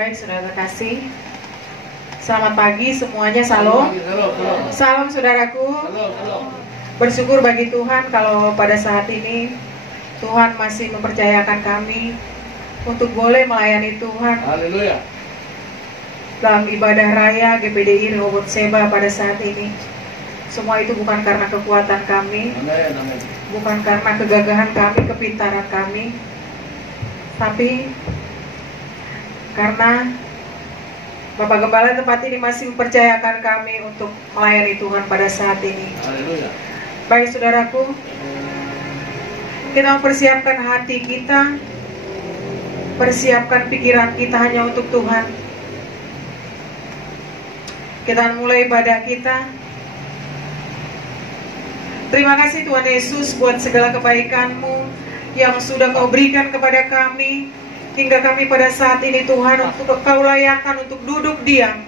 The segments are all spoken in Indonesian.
Baik, saudara terkasih. Selamat pagi semuanya, salam. Salam saudaraku. Bersyukur bagi Tuhan kalau pada saat ini Tuhan masih mempercayakan kami untuk boleh melayani Tuhan. Haleluya. Dalam ibadah raya GPDI Rehoboth Sheba pada saat ini. Semua itu bukan karena kekuatan kami, bukan karena kegagahan kami, kepintaran kami, tapi karena Bapak Gembala tempat ini masih mempercayakan kami untuk melayani Tuhan pada saat ini. Haleluya. Baik saudaraku, kita mempersiapkan hati kita, persiapkan pikiran kita hanya untuk Tuhan. Kita mulai ibadah kita. Terima kasih Tuhan Yesus buat segala kebaikan-Mu yang sudah Kau berikan kepada kami, hingga kami pada saat ini Tuhan untuk Kau layakan untuk duduk diam,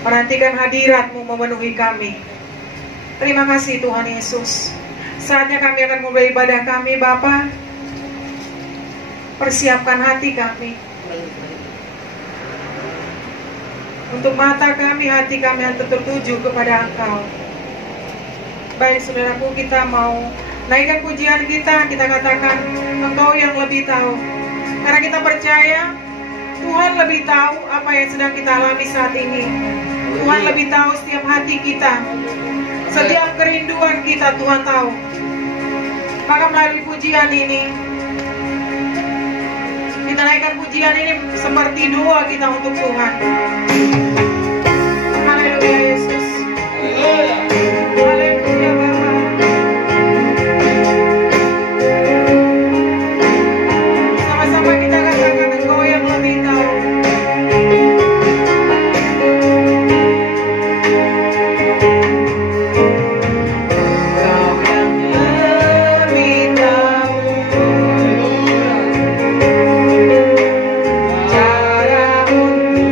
menantikan hadirat-Mu memenuhi kami. Terima kasih Tuhan Yesus. Saatnya kami akan mulai ibadah kami, Bapa. Persiapkan hati kami, untuk mata kami, hati kami yang tertuju kepada Engkau. Baik saudaraku, kita mau naikkan pujian kita katakan Engkau yang lebih tahu. Karena kita percaya Tuhan lebih tahu apa yang sedang kita alami saat ini. Tuhan lebih tahu setiap hati kita, setiap kerinduan kita Tuhan tahu. Maka melalui pujian ini, kita naikkan pujian ini seperti doa kita untuk Tuhan. Haleluya Yesus. Haleluya. Haleluya Bapa. Sama-sama kita katakan Engkau yang lebih tahu. Haleluya. Cara untuk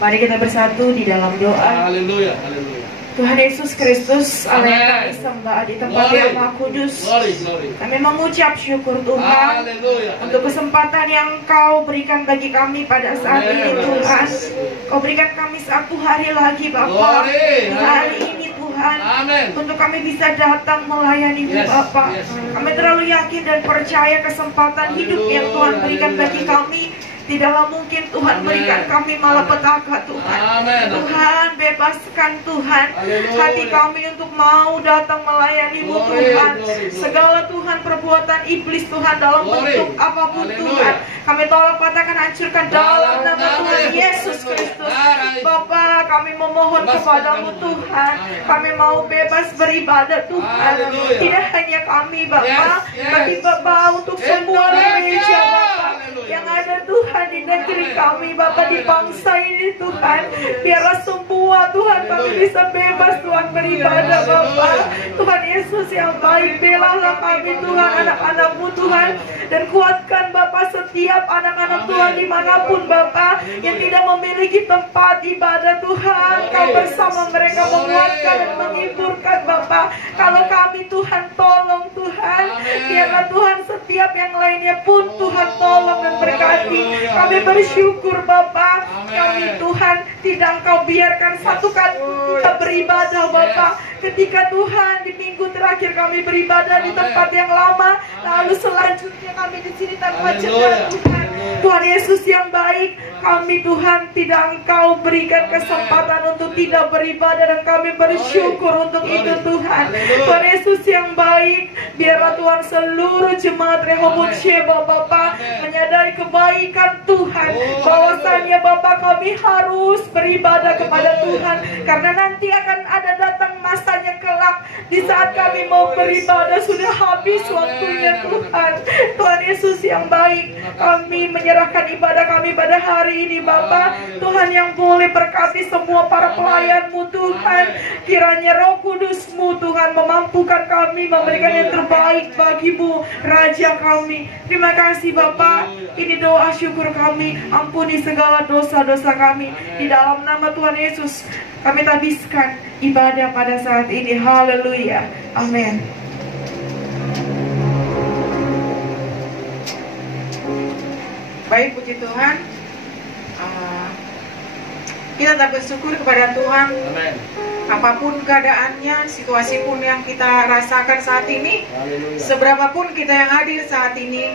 Mari kita bersatu di dalam doa. Haleluya, haleluya. Tuhan Yesus Kristus, Allah yang Amen. kami sembah di tempat Glory. yang Maha Kudus. Glory, glory. Kami mengucap syukur Tuhan Haleluya. untuk kesempatan yang Kau berikan bagi kami pada saat Amen. ini Tuhan. Kau berikan kami satu hari lagi Bapa. Glory. Hari ini Tuhan, Amin. untuk kami bisa datang melayani Yes, Bapa. yes. Kami terlalu yakin dan percaya kesempatan hidup yang Tuhan berikan bagi kami. Tidaklah mungkin Tuhan Amen. berikan kami malapetaka Tuhan. Amen. Tuhan bebaskan Tuhan Haleluya. hati kami untuk mau datang melayani-Mu Glory, Tuhan. glory, glory. Segala Tuhan perbuatan iblis Tuhan dalam Glory. bentuk apapun Haleluya. Tuhan, kami tolak patahkan hancurkan dalam nama nama Tuhan Yesus. Yesus Kristus. Haleluya. Bapa, kami memohon Bebaskan kepadamu kami, Tuhan. Amin. Kami mau bebas beribadah Tuhan. Haleluya. Tidak hanya kami Bapa, Yes, yes. tapi Bapa untuk semua gereja Bapa Haleluya. yang ada Tuhan di negeri Amin. kami Bapa, di bangsa ini Tuhan. Biarlah semua Tuhan kami Haleluya. bisa bebas Tuhan beribadah Bapa. Haleluya. Tuhan Yesus yang baik, belalah kami Tuhan, anak-anak-Mu Tuhan, dan kuatkan Bapa setiap anak-anak Amin. Tuhan dimanapun Bapa yang tidak memiliki tempat ibadah Tuhan. Kau bersama mereka menguatkan dan menghiburkan Bapa. Kalau kami Tuhan tolong Tuhan, Amin. biarlah Tuhan setiap yang lainnya pun Tuhan tolong dan berkati. Haleluya. Kami bersyukur Bapa, Amin. kami Tuhan tidak Engkau biarkan satu kali kita beribadah Bapa. Ketika Tuhan di minggu terakhir kami beribadah di Amin. tempat yang lama, lalu selanjutnya kami di sini tanpa jeda Tuhan. Tuhan Yesus yang baik, kami Tuhan tidak Engkau berikan kesempatan untuk tidak beribadah, dan kami bersyukur untuk itu Tuhan. Tuhan Yesus yang baik, biarlah Tuhan seluruh jemaat Rehoboth Sheba Bapa menyadari kebaikan Tuhan, bahwasannya Bapa kami harus beribadah kepada Tuhan, karena nanti akan ada datang masanya kelak di saat kami mau beribadah sudah habis waktunya Tuhan. Tuhan Yesus yang baik, kami menyerahkan ibadah kami pada hari ini Bapa. Tuhan yang boleh berkati semua para pelayan-Mu Tuhan. Kiranya Roh Kudus-Mu Tuhan memampukan kami memberikan yang terbaik bagi-Mu, Raja kami. Terima kasih Bapa. Ini doa syukur kami. Ampuni segala dosa-dosa kami. Di dalam nama Tuhan Yesus kami habiskan ibadah pada saat ini. Haleluya. Amin. Baik, puji Tuhan. Kita tak bersyukur kepada Tuhan. Amin. Apapun keadaannya, situasi pun yang kita rasakan saat ini, Haleluya. seberapapun kita yang hadir saat ini,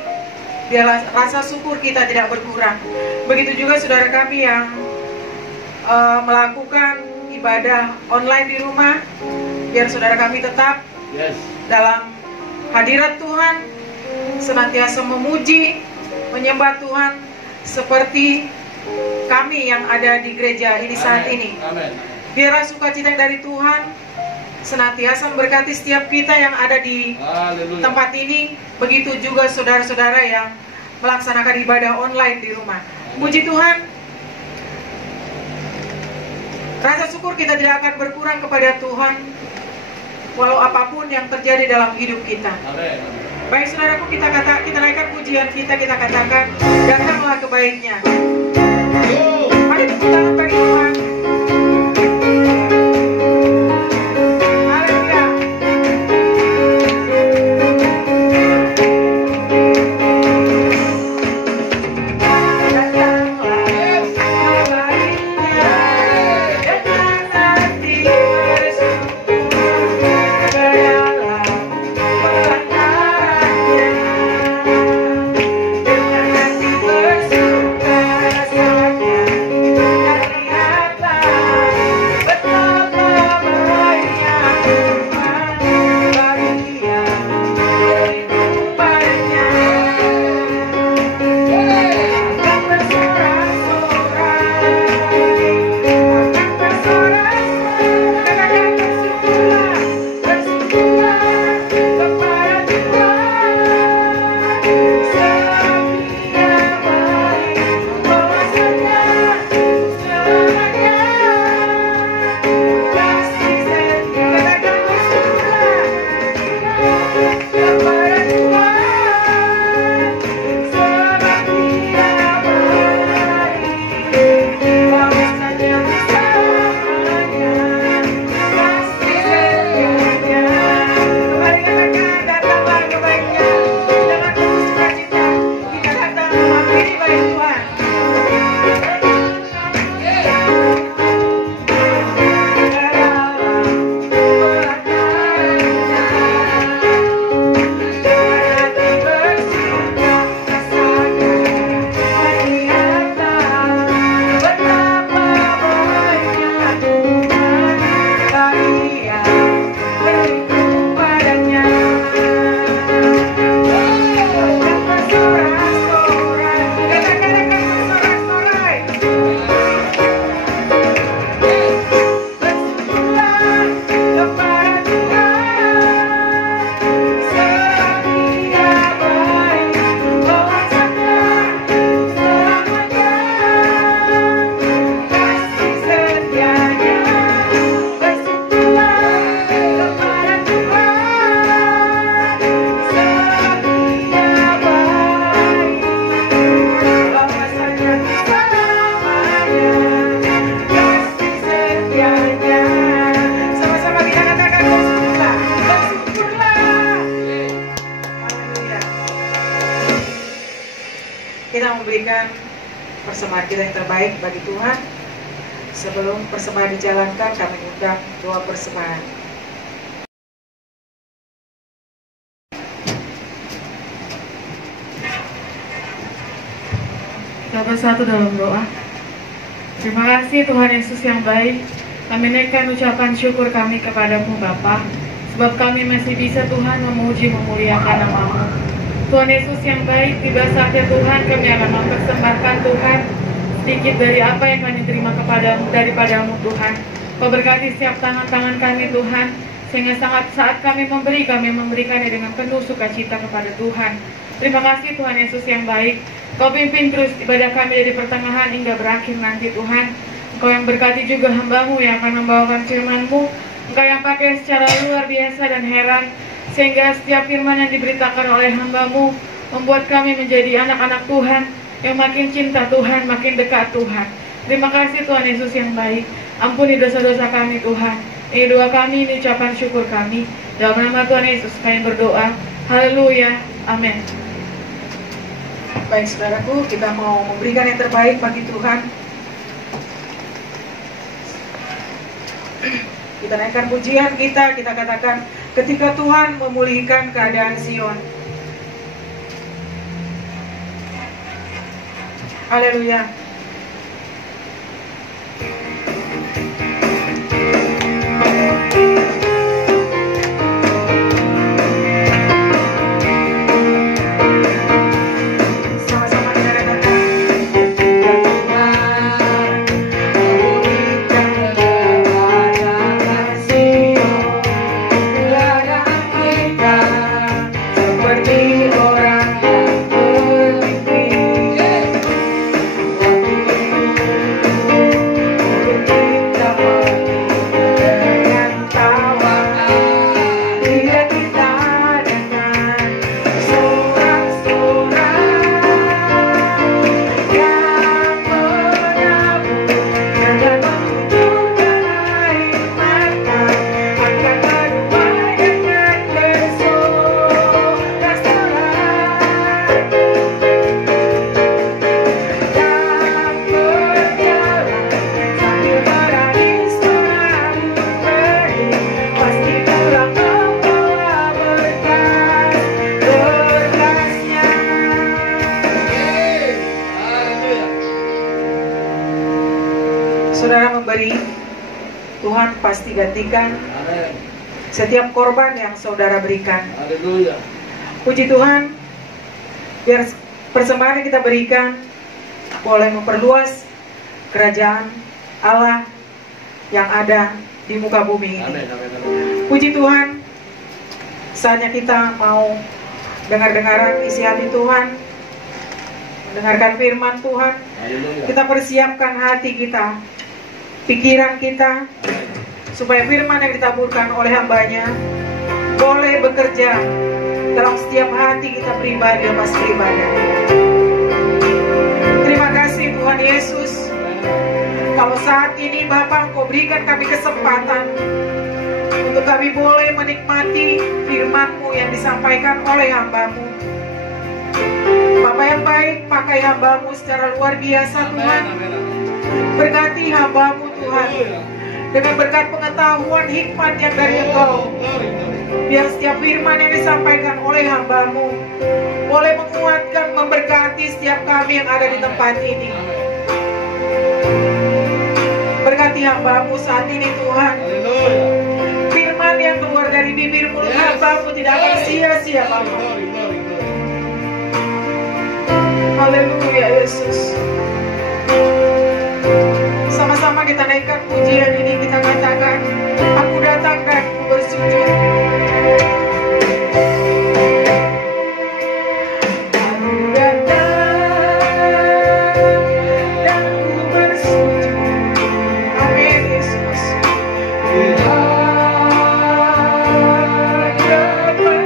biarlah rasa syukur kita tidak berkurang. Begitu juga saudara kami yang melakukan ibadah online di rumah, biar saudara kami tetap Yes. dalam hadirat Tuhan, senantiasa memuji, menyembah Tuhan seperti kami yang ada di gereja ini saat Amin. ini. Amin. Biarlah sukacita dari Tuhan senantiasa memberkati setiap kita yang ada di Haleluya. tempat ini. Begitu juga saudara-saudara yang melaksanakan ibadah online di rumah. Puji Tuhan, rasa syukur kita tidak akan berkurang kepada Tuhan walau apapun yang terjadi dalam hidup kita. Amin. Baik saudaraku, kita naikkan pujian kita katakan, datanglah kebaiknya. Mari tepuk tangan bagi Tuhan. Haleluya. Datanglah kebaiknya, dengan hati bersyukur, kedalam kebenarannya, dengan hati bersuka rasanya, dan lihat persembahan kita yang terbaik bagi Tuhan. Sebelum persembahan dijalankan, kami undang doa persembahan. Kita bersatu dalam doa. Terima kasih Tuhan Yesus yang baik. Kami naikkan ucapan syukur kami kepadamu Bapa, sebab kami masih bisa Tuhan memuji memuliakan nama-Mu. Tuhan Yesus yang baik, tiba saatnya Tuhan kami akan mempersembahkan Tuhan sedikit dari apa yang kami terima daripadamu Tuhan. Kau berkati setiap tangan-tangan kami Tuhan, sehingga saat kami memberikannya dengan penuh sukacita kepada Tuhan. Terima kasih Tuhan Yesus yang baik. Kau pimpin terus ibadah kami dari pertengahan hingga berakhir nanti Tuhan. Engkau yang berkati juga hamba-Mu yang akan membawakan firman-Mu. Engkau yang pakai secara luar biasa dan heran, sehingga setiap firman yang diberitakan oleh hamba-Mu membuat kami menjadi anak-anak Tuhan yang makin cinta Tuhan, makin dekat Tuhan. Terima kasih Tuhan Yesus yang baik. Ampuni dosa-dosa kami Tuhan. Ini doa kami, ini ucapan syukur kami. Dalam nama Tuhan Yesus kami berdoa. Haleluya. Amin. Baik saudaraku, kita mau memberikan yang terbaik bagi Tuhan. Kita naikkan pujian kita katakan, ketika Tuhan memulihkan keadaan Sion. Haleluya. Saudara memberi, Tuhan pasti gantikan setiap korban yang saudara berikan. Haleluya. Puji Tuhan, biar persembahan yang kita berikan boleh memperluas kerajaan Allah yang ada di muka bumi ini. Amin, amin, amin. Puji Tuhan, saatnya kita mau dengar-dengaran isi hati Tuhan, mendengarkan firman Tuhan. Haleluya. Kita persiapkan hati kita, pikiran kita, supaya firman yang ditaburkan oleh hambanya boleh bekerja dalam setiap hati kita pribadi lepas beribadah. Terima kasih Tuhan Yesus. Kalau saat ini Bapa Engkau berikan kami kesempatan untuk kami boleh menikmati firman-Mu yang disampaikan oleh hamba-Mu. Bapa yang baik, pakai hamba-Mu secara luar biasa Tuhan. Berkati hamba-Mu Tuhan dengan berkat pengetahuan hikmat yang dari Engkau. Biar setiap firman yang disampaikan oleh hamba-Mu boleh menguatkan, memberkati setiap kami yang ada di tempat ini. Berkati hamba-Mu saat ini Tuhan. Firman yang keluar dari bibir mulut hamba-Mu tidak akan sia-sia Bapa. Haleluya Yesus. Sama-sama kita naikkan pujian ini, kita katakan, aku datang dan aku bersujud. Aku datang dan aku bersujud. Amin Yesus. Di hadapan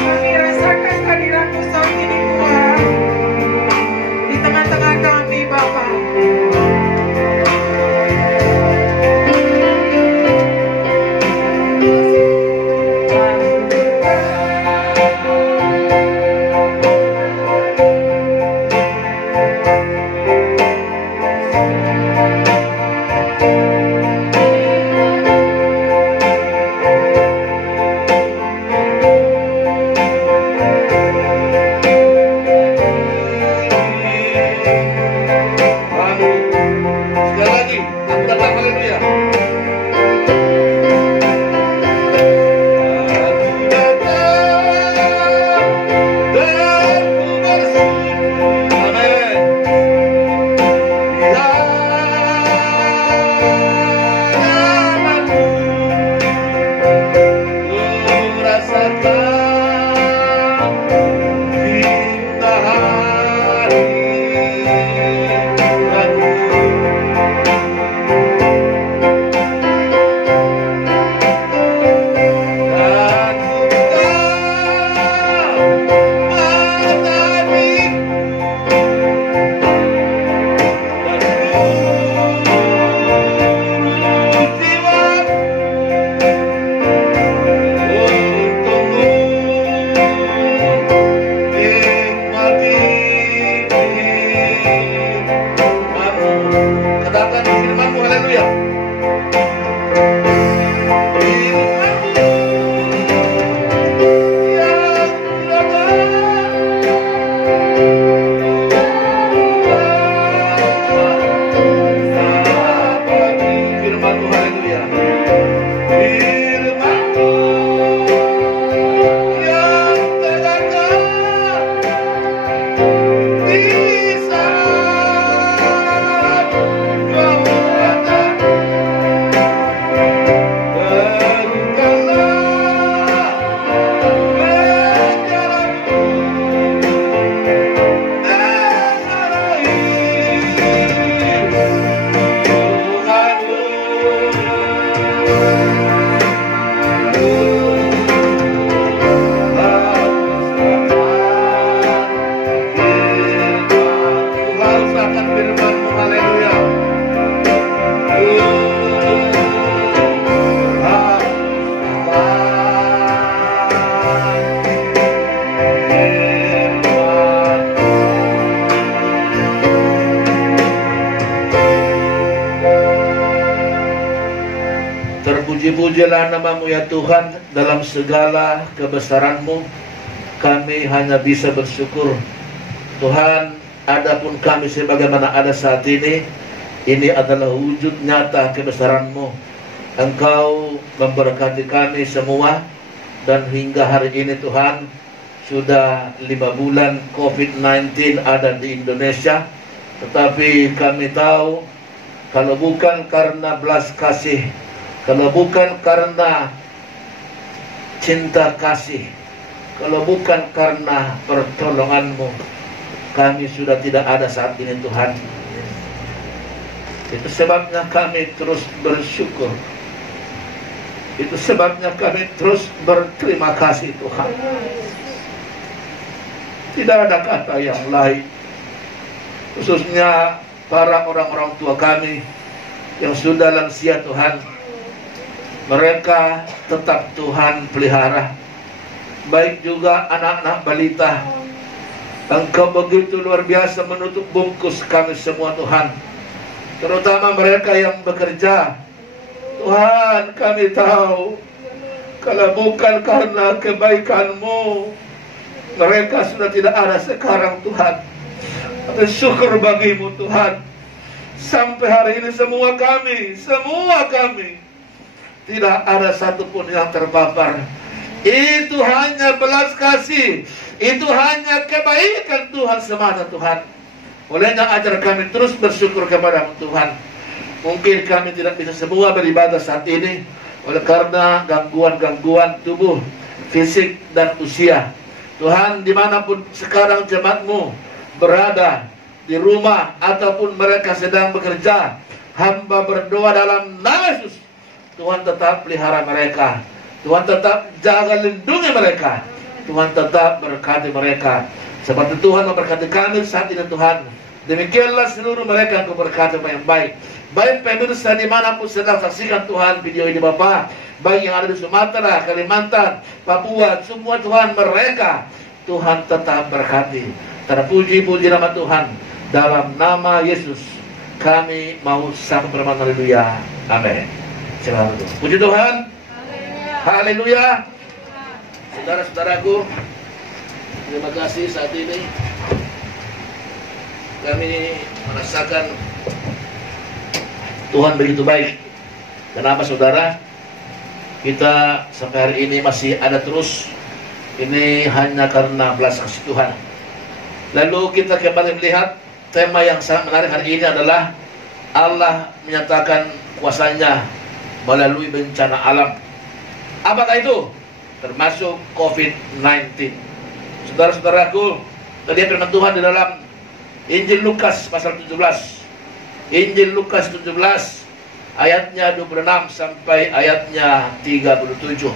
kami rasakan kehadiran-Mu saat ini Tuhan. Di tengah-tengah kami Bapa. Aku datang, haleluya. Terpuji-pujilah nama-Mu ya Tuhan, dalam segala kebesaran-Mu kami hanya bisa bersyukur. Tuhan, adapun kami sebagaimana ada saat ini adalah wujud nyata kebesaran-Mu. Engkau memberkati kami semua, dan hingga hari ini Tuhan, sudah 5 bulan COVID-19 ada di Indonesia. Tetapi kami tahu, kalau bukan karena belas kasih, kalau bukan karena cinta kasih, kalau bukan karena pertolongan-Mu, kami sudah tidak ada saat ini Tuhan. Itu sebabnya kami terus bersyukur. Itu sebabnya kami terus berterima kasih Tuhan. Tidak ada kata yang lain. Khususnya para orang-orang tua kami yang sudah lansia Tuhan, mereka tetap Tuhan pelihara. Baik juga anak-anak balita. Engkau begitu luar biasa menutup bungkus kami semua Tuhan. Terutama mereka yang bekerja. Tuhan, kami tahu, kalau bukan karena kebaikan-Mu, mereka sudah tidak ada sekarang Tuhan. Tapi syukur bagi-Mu Tuhan. Sampai hari ini semua kami tidak ada satupun yang terpapar. Itu hanya belas kasih, itu hanya kebaikan Tuhan semata Tuhan. Olehnya ajar kami terus bersyukur kepada Tuhan. Mungkin kami tidak bisa semua beribadah saat ini oleh karena gangguan-gangguan tubuh, fisik dan usia. Tuhan, dimanapun sekarang jemaat-Mu berada, di rumah ataupun mereka sedang bekerja, hamba berdoa dalam nama Yesus, Tuhan tetap pelihara mereka. Tuhan tetap jaga lindungi mereka. Tuhan tetap berkati mereka. Seperti Tuhan memberkati kami saat ini Tuhan. Demikianlah seluruh mereka yang Kau berkati yang baik. Baik pemirsa dimanapun sedang saksikan Tuhan video ini Bapak, baik yang ada di Sumatera, Kalimantan, Papua, semua Tuhan mereka, Tuhan tetap berkati. Terpuji-puji nama Tuhan. Dalam nama Yesus kami mau sambut bermanfaat. Haleluya. Amin. Selamat. Puji Tuhan. Haleluya. Saudara-saudaraku, terima kasih saat ini kami merasakan Tuhan begitu baik. Kenapa saudara? Kita sampai hari ini masih ada terus. Ini hanya karena belas kasih Tuhan. Lalu kita kembali melihat tema yang sangat menarik hari ini adalah Allah menyatakan kuasanya melalui bencana alam. Apakah itu? Termasuk COVID-19. Saudara-saudaraku, terlihat firman Tuhan di dalam Injil Lukas pasal 17. Injil Lukas 17 ayatnya 26 sampai ayatnya 37.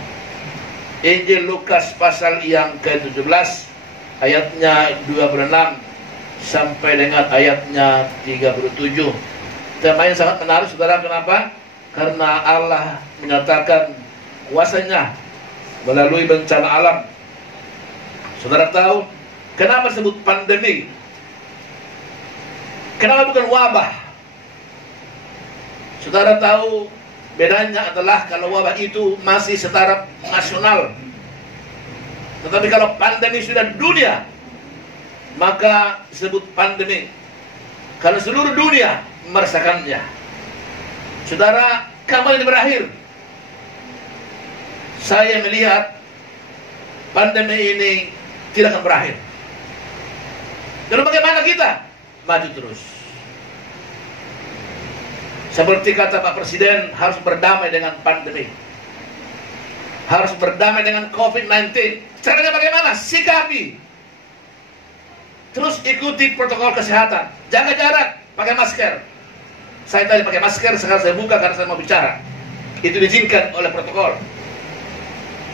Injil Lukas pasal yang ke-17 ayatnya 26 sampai dengan ayatnya 37. Tema yang sangat menarik saudara, kenapa? Karena Allah menyatakan kuasanya melalui bencana alam. Saudara tahu kenapa disebut pandemi? Kenapa bukan wabah? Saudara tahu bedanya adalah kalau wabah itu masih secara nasional. Tetapi kalau pandemi sudah dunia, maka disebut pandemi. Kalau seluruh dunia merasakannya. Saudara, kapan ini berakhir? Saya melihat pandemi ini tidak akan berakhir. Lalu bagaimana kita? Maju terus. Seperti kata Pak Presiden, harus berdamai dengan pandemi. Harus berdamai dengan COVID-19. Caranya bagaimana? Sikapi. Terus ikuti protokol kesehatan. Jaga jarak, pakai masker. Saya tadi pakai masker, sekarang saya buka karena saya mau bicara. Itu diizinkan oleh protokol.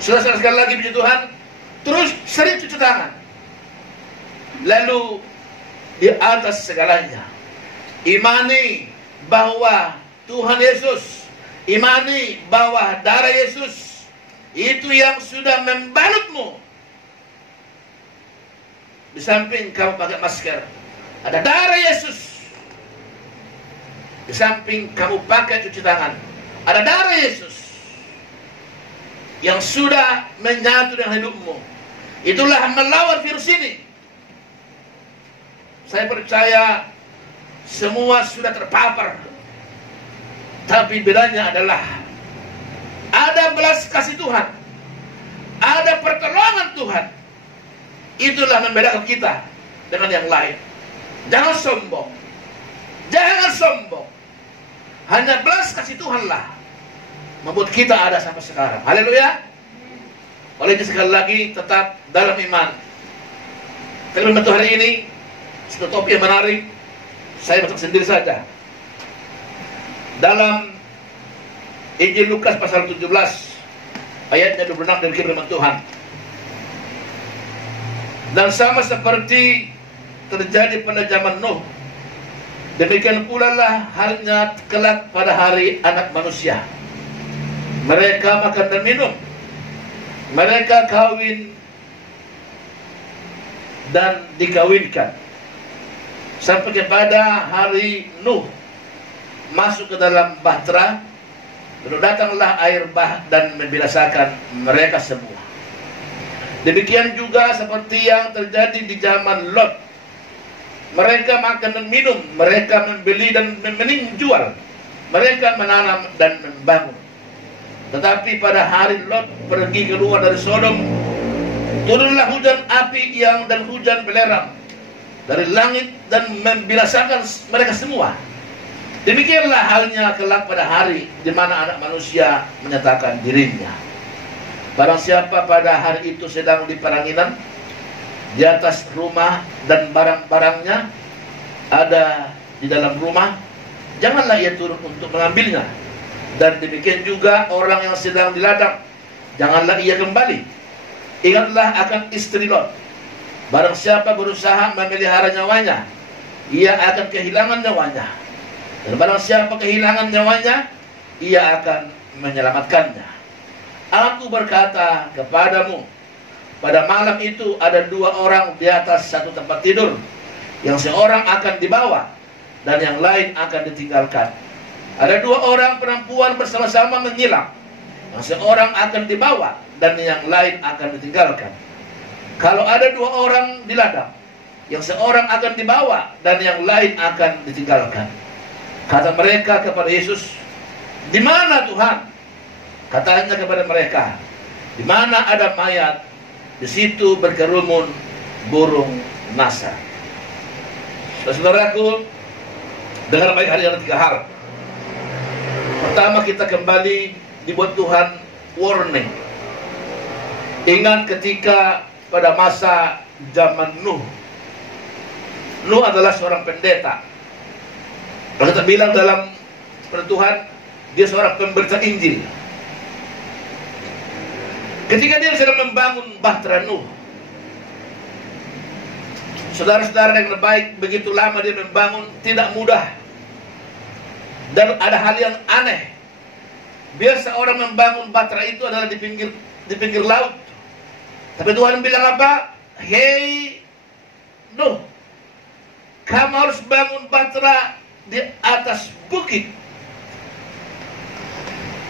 Saudara sekali lagi, puji Tuhan. Terus sering cuci tangan. Lalu di atas segalanya, imani bahwa Tuhan Yesus, imani bahwa darah Yesus itu yang sudah membalutmu. Di samping kamu pakai masker, ada darah Yesus. Di samping kamu pakai cuci tangan, ada darah Yesus yang sudah menyatu dengan hidupmu. Itulah melawan virus ini. Saya percaya semua sudah terpapar. Tapi bedanya adalah ada belas kasih Tuhan, ada pertolongan Tuhan. Itulah membedakan kita dengan yang lain. Jangan sombong. Jangan sombong. Hanya belas kasih Tuhanlah membuat kita ada sampai sekarang. Haleluya. Oleh itu sekali lagi tetap dalam iman. Firman Tuhan hari ini satu topik yang menarik. Saya baca sendiri saja. Dalam Injil Lukas pasal 17 ayatnya 26 dari firman Tuhan. Dan sama seperti terjadi pada zaman Nuh, demikian pula lah halnya kelak pada hari Anak Manusia. Mereka makan dan minum, mereka kawin dan dikawinkan, sampai kepada hari Nuh masuk ke dalam bahtera. Lalu datanglah air bah dan membinasakan mereka semua. Demikian juga seperti yang terjadi di zaman Lot. Mereka makan dan minum, mereka membeli dan menjual, mereka menanam dan membangun. Tetapi pada hari Lot pergi keluar dari Sodom, turunlah hujan api dan hujan belerang dari langit dan membinasakan mereka semua. Demikianlah halnya kelak pada hari di mana Anak Manusia menyatakan dirinya. Barang siapa pada hari itu sedang di peranginan, di atas rumah dan barang-barangnya ada di dalam rumah, janganlah ia turun untuk mengambilnya. Dan demikian juga orang yang sedang di ladang, janganlah ia kembali. Ingatlah akan istri Lot. Barang siapa berusaha memelihara nyawanya, ia akan kehilangan nyawanya. Dan barang siapa kehilangan nyawanya, ia akan menyelamatkannya. Aku berkata kepadamu, pada malam itu ada dua orang di atas satu tempat tidur, yang seorang akan dibawa dan yang lain akan ditinggalkan. Ada dua orang perempuan bersama-sama menyilam, yang seorang akan dibawa dan yang lain akan ditinggalkan. Kalau ada dua orang di ladang, yang seorang akan dibawa dan yang lain akan ditinggalkan. Kata mereka kepada Yesus, "Di mana Tuhan?" Katanya kepada mereka, "Di mana ada mayat, di situ berkerumun burung masa." Saudaraku, dengar baik, hari ada 3 hal. Pertama, kita kembali dibuat Tuhan warning. Ingat ketika pada masa zaman Nuh. Nuh adalah seorang pendeta. Kalau kita bilang dalam Tuhan, dia seorang pemberita Injil. Ketika dia sedang membangun bahtera Nuh, saudara-saudara yang baik, begitu lama dia membangun, tidak mudah. Dan ada hal yang aneh. Biasa orang membangun bahtera itu adalah di pinggir laut. Tapi Tuhan bilang apa? "Hei Nuh, kamu harus bangun bahtera di atas bukit."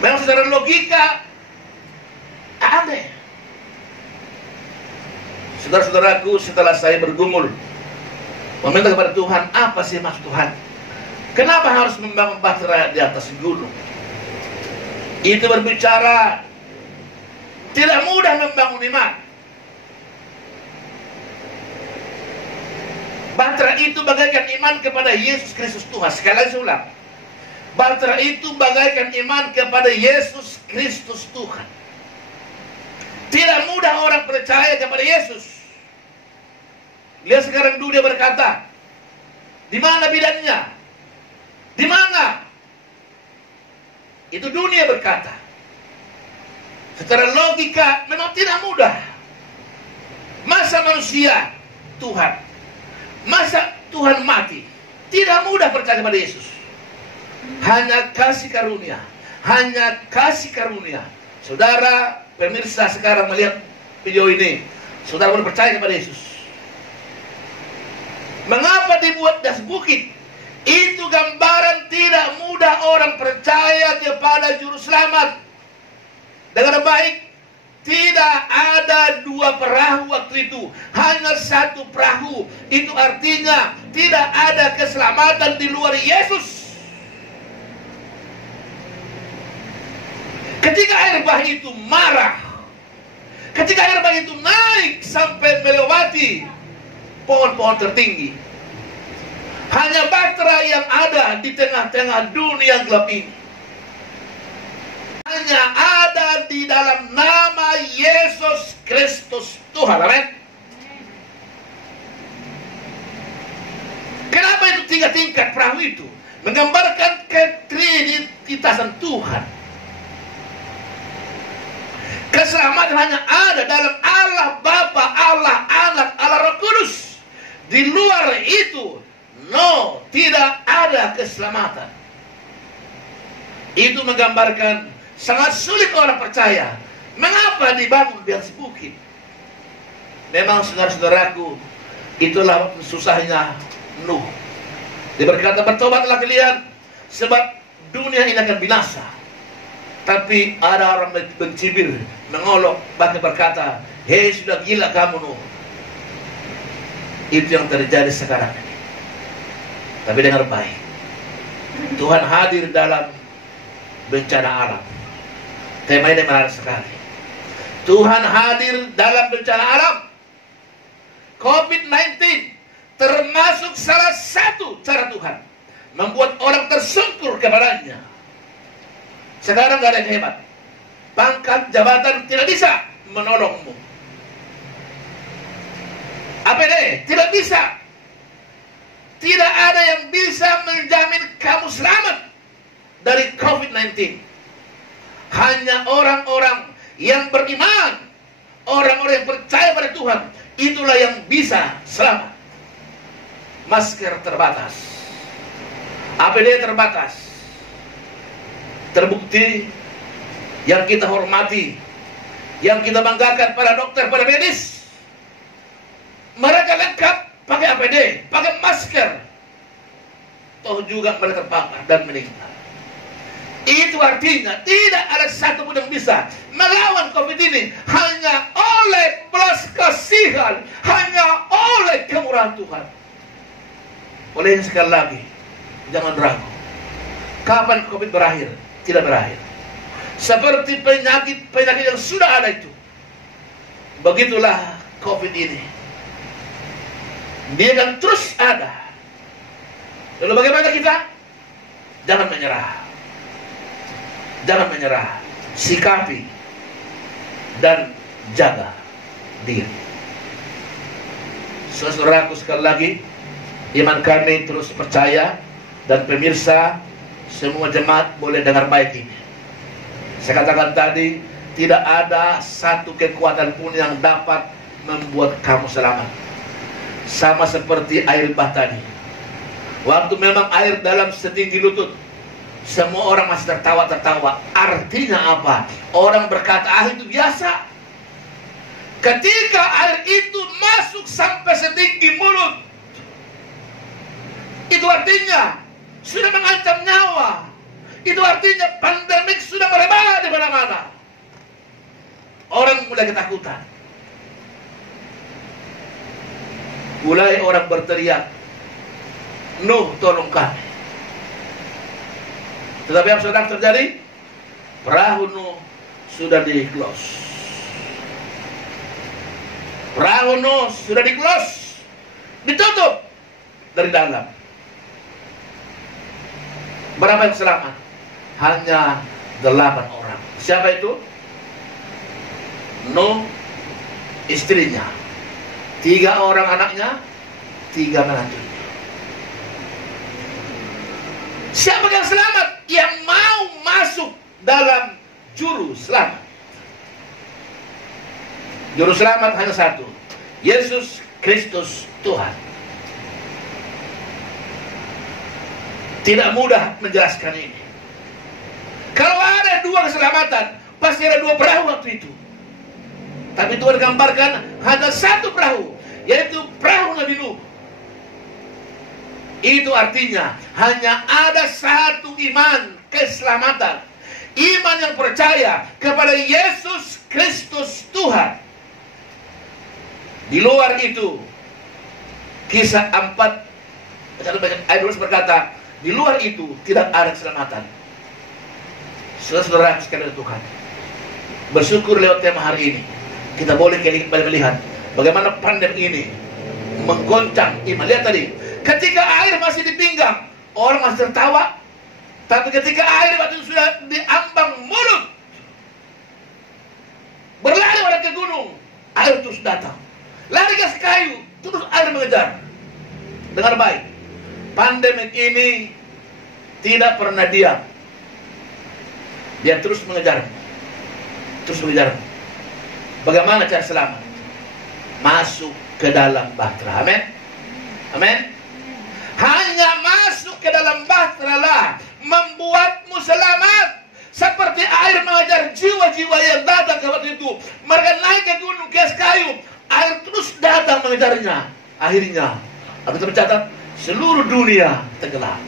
Memang secara logika aneh. Saudara-saudaraku, setelah saya bergumul meminta kepada Tuhan, apa sih maksud Tuhan? Kenapa harus membangun bahtera di atas gunung? Itu berbicara tidak mudah membangun iman. Bahtera itu bagaikan iman kepada Yesus Kristus Tuhan. Sekali lagi saya ulang. Bahtera itu bagaikan iman kepada Yesus Kristus Tuhan. Tidak mudah orang percaya kepada Yesus. Lihat sekarang dunia berkata, di mana bidannya? Di mana? Itu dunia berkata. Secara logika memang tidak mudah. Masa manusia Tuhan? Masa Tuhan mati? Tidak mudah percaya kepada Yesus. Hanya kasih karunia. Hanya kasih karunia. Saudara pemirsa sekarang melihat video ini, saudara boleh percaya kepada Yesus. Mengapa dibuat das bukit? Itu gambaran tidak mudah orang percaya kepada Juru Selamat. Dengan baik, tidak ada 2 perahu waktu itu, hanya 1 perahu. Itu artinya tidak ada keselamatan di luar Yesus. Ketika air bah itu marah, ketika air bah itu naik sampai melewati pohon-pohon tertinggi, hanya bahtera yang ada di tengah-tengah dunia gelap ini. Hanya ada di dalam nama Yesus Kristus Tuhan. Amin. Kenapa itu 3 tingkat perahu itu? Menggambarkan ketrinitasan Tuhan. Keselamatan hanya ada dalam Allah Bapa, Allah Anak, Allah Roh Kudus. Di luar itu, tidak ada keselamatan. Itu menggambarkan sangat sulit orang percaya. Mengapa dibangun di atas bukit? Memang saudara-saudaraku, itulah susahnya Nuh. Dia berkata, "Bertobatlah kalian, sebab dunia ini akan binasa." Tapi ada orang mencibir, mengolok, bahkan berkata, "Hei, sudah gila kamu Nuh." Itu yang terjadi sekarang ini. Tapi dengar baik, Tuhan hadir dalam bencana alam. Tema ini menarik sekali. Tuhan hadir dalam bencana alam. COVID-19 termasuk salah satu cara Tuhan membuat orang tersungkur kepadanya. Sekarang gak ada yang hebat. Pangkat jabatan tidak bisa menolongmu. APD tidak bisa. Tidak ada yang bisa menjamin kamu selamat dari COVID-19. Hanya orang-orang yang beriman, orang-orang yang percaya pada Tuhan, itulah yang bisa selamat. Masker terbatas, APD terbatas. Terbukti yang kita hormati, yang kita banggakan pada dokter, pada medis, mereka lengkap pakai APD, pakai masker. Toh juga mereka terpapar dan meninggal. Itu artinya tidak ada satu pun yang bisa melawan COVID ini, hanya oleh belas kasihan, hanya oleh kemurahan Tuhan. Oleh sekali lagi, jangan ragu. Kapan COVID berakhir? Tidak berakhir. Seperti penyakit-penyakit yang sudah ada itu, begitulah COVID ini. Dia akan terus ada. Lalu bagaimana kita? Jangan menyerah. Jangan menyerah. Sikapi dan jaga diri. Saudaraku sekali lagi, iman kami terus percaya, dan pemirsa semua jemaat boleh dengar baik ini. Saya katakan tadi, tidak ada satu kekuatan pun yang dapat membuat kamu selamat. Sama seperti air bah tadi. Waktu memang air dalam setinggi lutut, semua orang masih tertawa-tertawa. Artinya apa? Orang berkata, itu biasa. Ketika air itu masuk sampai setinggi mulut, itu artinya sudah mengancam nyawa. Itu artinya pandemik sudah merebak di mana-mana. Orang mulai ketakutan. Mulai orang berteriak, Nuh, tolong kami. Tetapi apa sedang terjadi? Perahu Nuh sudah di-close. Perahu Nuh sudah di-close, ditutup dari dalam. Berapa yang selamat? Hanya 8 orang. Siapa itu? Nuh, istrinya, 3 orang anaknya, 3 menantunya. Siapa yang selamat? Yang mau masuk dalam juru selamat. Juru selamat hanya satu, Yesus Kristus Tuhan. Tidak mudah menjelaskan ini. Kalau ada 2 keselamatan, pasti ada 2 perahu waktu itu. Tapi Tuhan gambarkan hanya 1 perahu, yaitu perahu Nabi Nuh. Itu artinya hanya ada 1 iman keselamatan. Iman yang percaya kepada Yesus Kristus Tuhan. Di luar itu, Kisah 4 ayat 12 berkata, di luar itu tidak ada keselamatan. Saudara-saudara sekalian Tuhan, bersyukur lewat tema hari ini kita boleh melihat bagaimana pandemi ini menggoncang iman. Lihat tadi, ketika air masih di pinggang, orang masih tertawa. Tapi ketika air waktu itu sudah di ambang mulut, berlari orang ke gunung, air terus datang. Lari gas kayu, terus air mengejar. Dengar baik, pandemi ini tidak pernah diam. Dia terus mengejar. Terus mengejar. Bagaimana cara selamat? Masuk ke dalam bahtera. Amin. Amin. Hanya masuk ke dalam bahtera lah membuatmu selamat. Seperti air mengejar jiwa-jiwa yang datang ke waktu itu. Mereka naik ke gunung gas kayu, air terus datang mengejarnya. Akhirnya, aku tercatat, seluruh dunia tenggelam.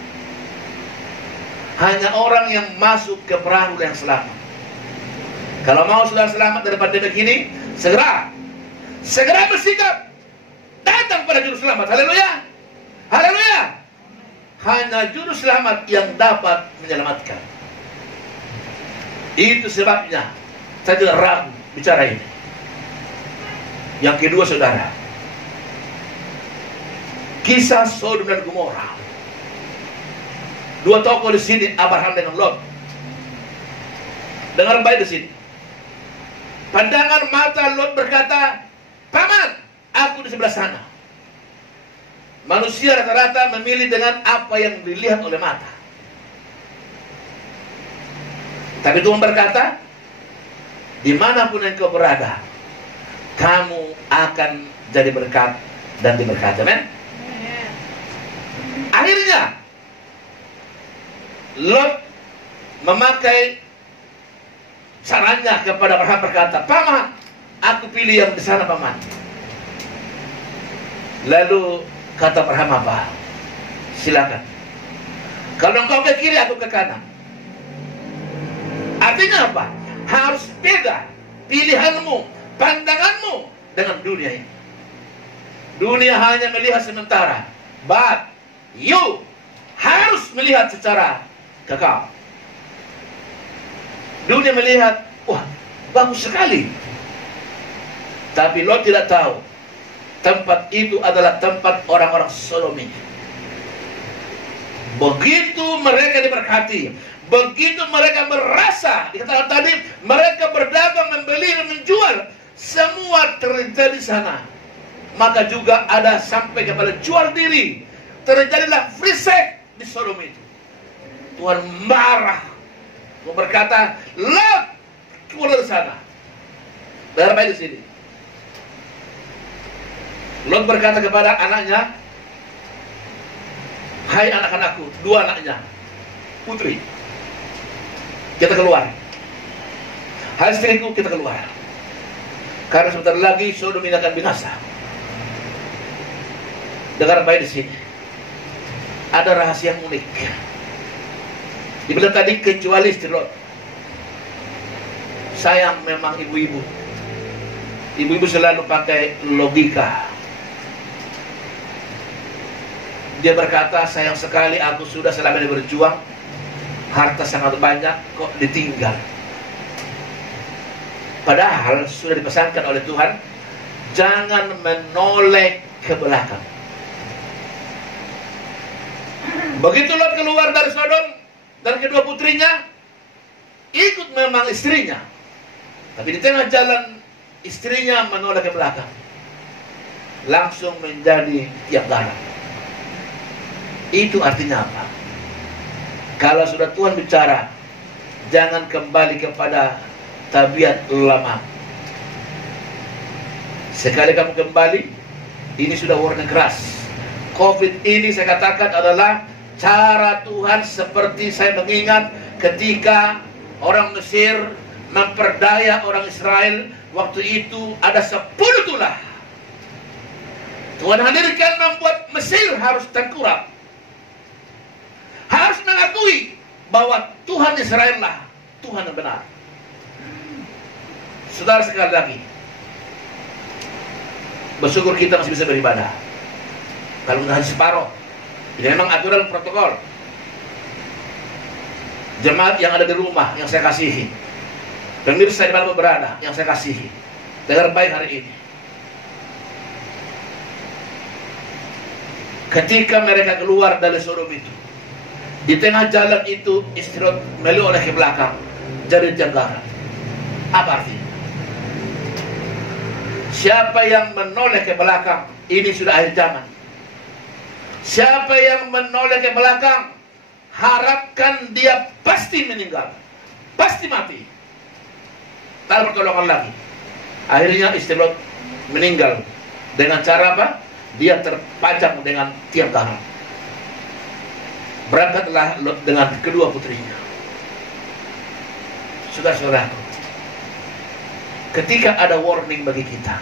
Hanya orang yang masuk ke perahu yang selamat. Kalau mau sudah selamat dari pandemi ini, segera bersikap datang pada juru selamat. Haleluya, haleluya. Hanya juru selamat yang dapat menyelamatkan. Itu sebabnya saya tidak ragu bicara ini. Yang kedua, saudara, kisah Sodom dan Gomora. 2 tokoh di sini, Abraham dengan Lot. Dengar baik di sini. Pandangan mata Lot berkata, "Paman, aku di sebelah sana." Manusia rata-rata memilih dengan apa yang dilihat oleh mata. Tapi Tuhan berkata, dimanapun engkau berada, kamu akan jadi berkat dan diberkati. Amin. Akhirnya Lot memakai sarannya kepada Abraham, berkata, "Paman, aku pilih yang di sana, paman." Lalu kata Abraham apa? "Silakan. Kalau engkau ke kiri, aku ke kanan." Artinya apa? Harus beda pilihanmu, pandanganmu dengan dunia ini. Dunia hanya melihat sementara, but you harus melihat secara kekal. Dunia melihat, wah, bagus sekali. Tapi Lot tidak tahu, tempat itu adalah tempat orang-orang Sodom. Begitu mereka diberkati, begitu mereka merasa, dikatakan tadi, mereka berdagang, membeli dan menjual, semua terjadi di sana. Maka juga ada sampai kepada jual diri. Terjadilah free sex di Sodom itu. Tuhan marah, berkata, Lot, keluar dari sana. Dengar baik di sini. Lot berkata kepada anaknya, hai anak-anakku, 2 anaknya, putri, kita keluar. Hai istriku, kita keluar. Karena sebentar lagi Sodom ini akan binasa. Dengar baik di sini. Ada rahasia yang unik. Dibilang tadi kecuali istri Lot. Sayang memang ibu-ibu. Ibu-ibu selalu pakai logika. Dia berkata, sayang sekali aku sudah selama ini berjuang, harta sangat banyak, kok ditinggal. Padahal sudah dipesankan oleh Tuhan, jangan menoleh ke belakang. Begitu Lot keluar dari Sodom dan kedua putrinya, ikut memang istrinya. Tapi di tengah jalan, istrinya menoleh ke belakang. Langsung menjadi tiang garam. Itu artinya apa? Kalau sudah Tuhan bicara, jangan kembali kepada tabiat lama. Sekali kamu kembali, ini sudah warna keras. Covid ini saya katakan adalah cara Tuhan, seperti saya mengingat ketika orang Mesir memperdaya orang Israel. Waktu itu ada 10 tulah. Tuhan hadirkan membuat Mesir harus tengkurap. Harus mengakui bahwa Tuhan Israel lah Tuhan yang benar. Saudara, sekali lagi, bersyukur kita masih bisa beribadah. Kalau nggak hanya separuh, ini memang aturan protokol. Jemaat yang ada di rumah yang saya kasihi, pemirsa di mana berada yang saya kasihi, dengar baik hari ini. Ketika mereka keluar dari Sodom itu, di tengah jalan itu istri Lot menoleh ke belakang, jadi janggaran. Apa artinya? Siapa yang menoleh ke belakang, ini sudah akhir zaman. Siapa yang menoleh ke belakang, harapkan dia pasti meninggal, pasti mati. Tak ada pertolongan lagi. Akhirnya istri Lot meninggal. Dengan cara apa? Dia terpajang dengan tiang garam. Berangkatlah Lot dengan kedua putrinya. Saudara-saudaraku, ketika ada warning bagi kita,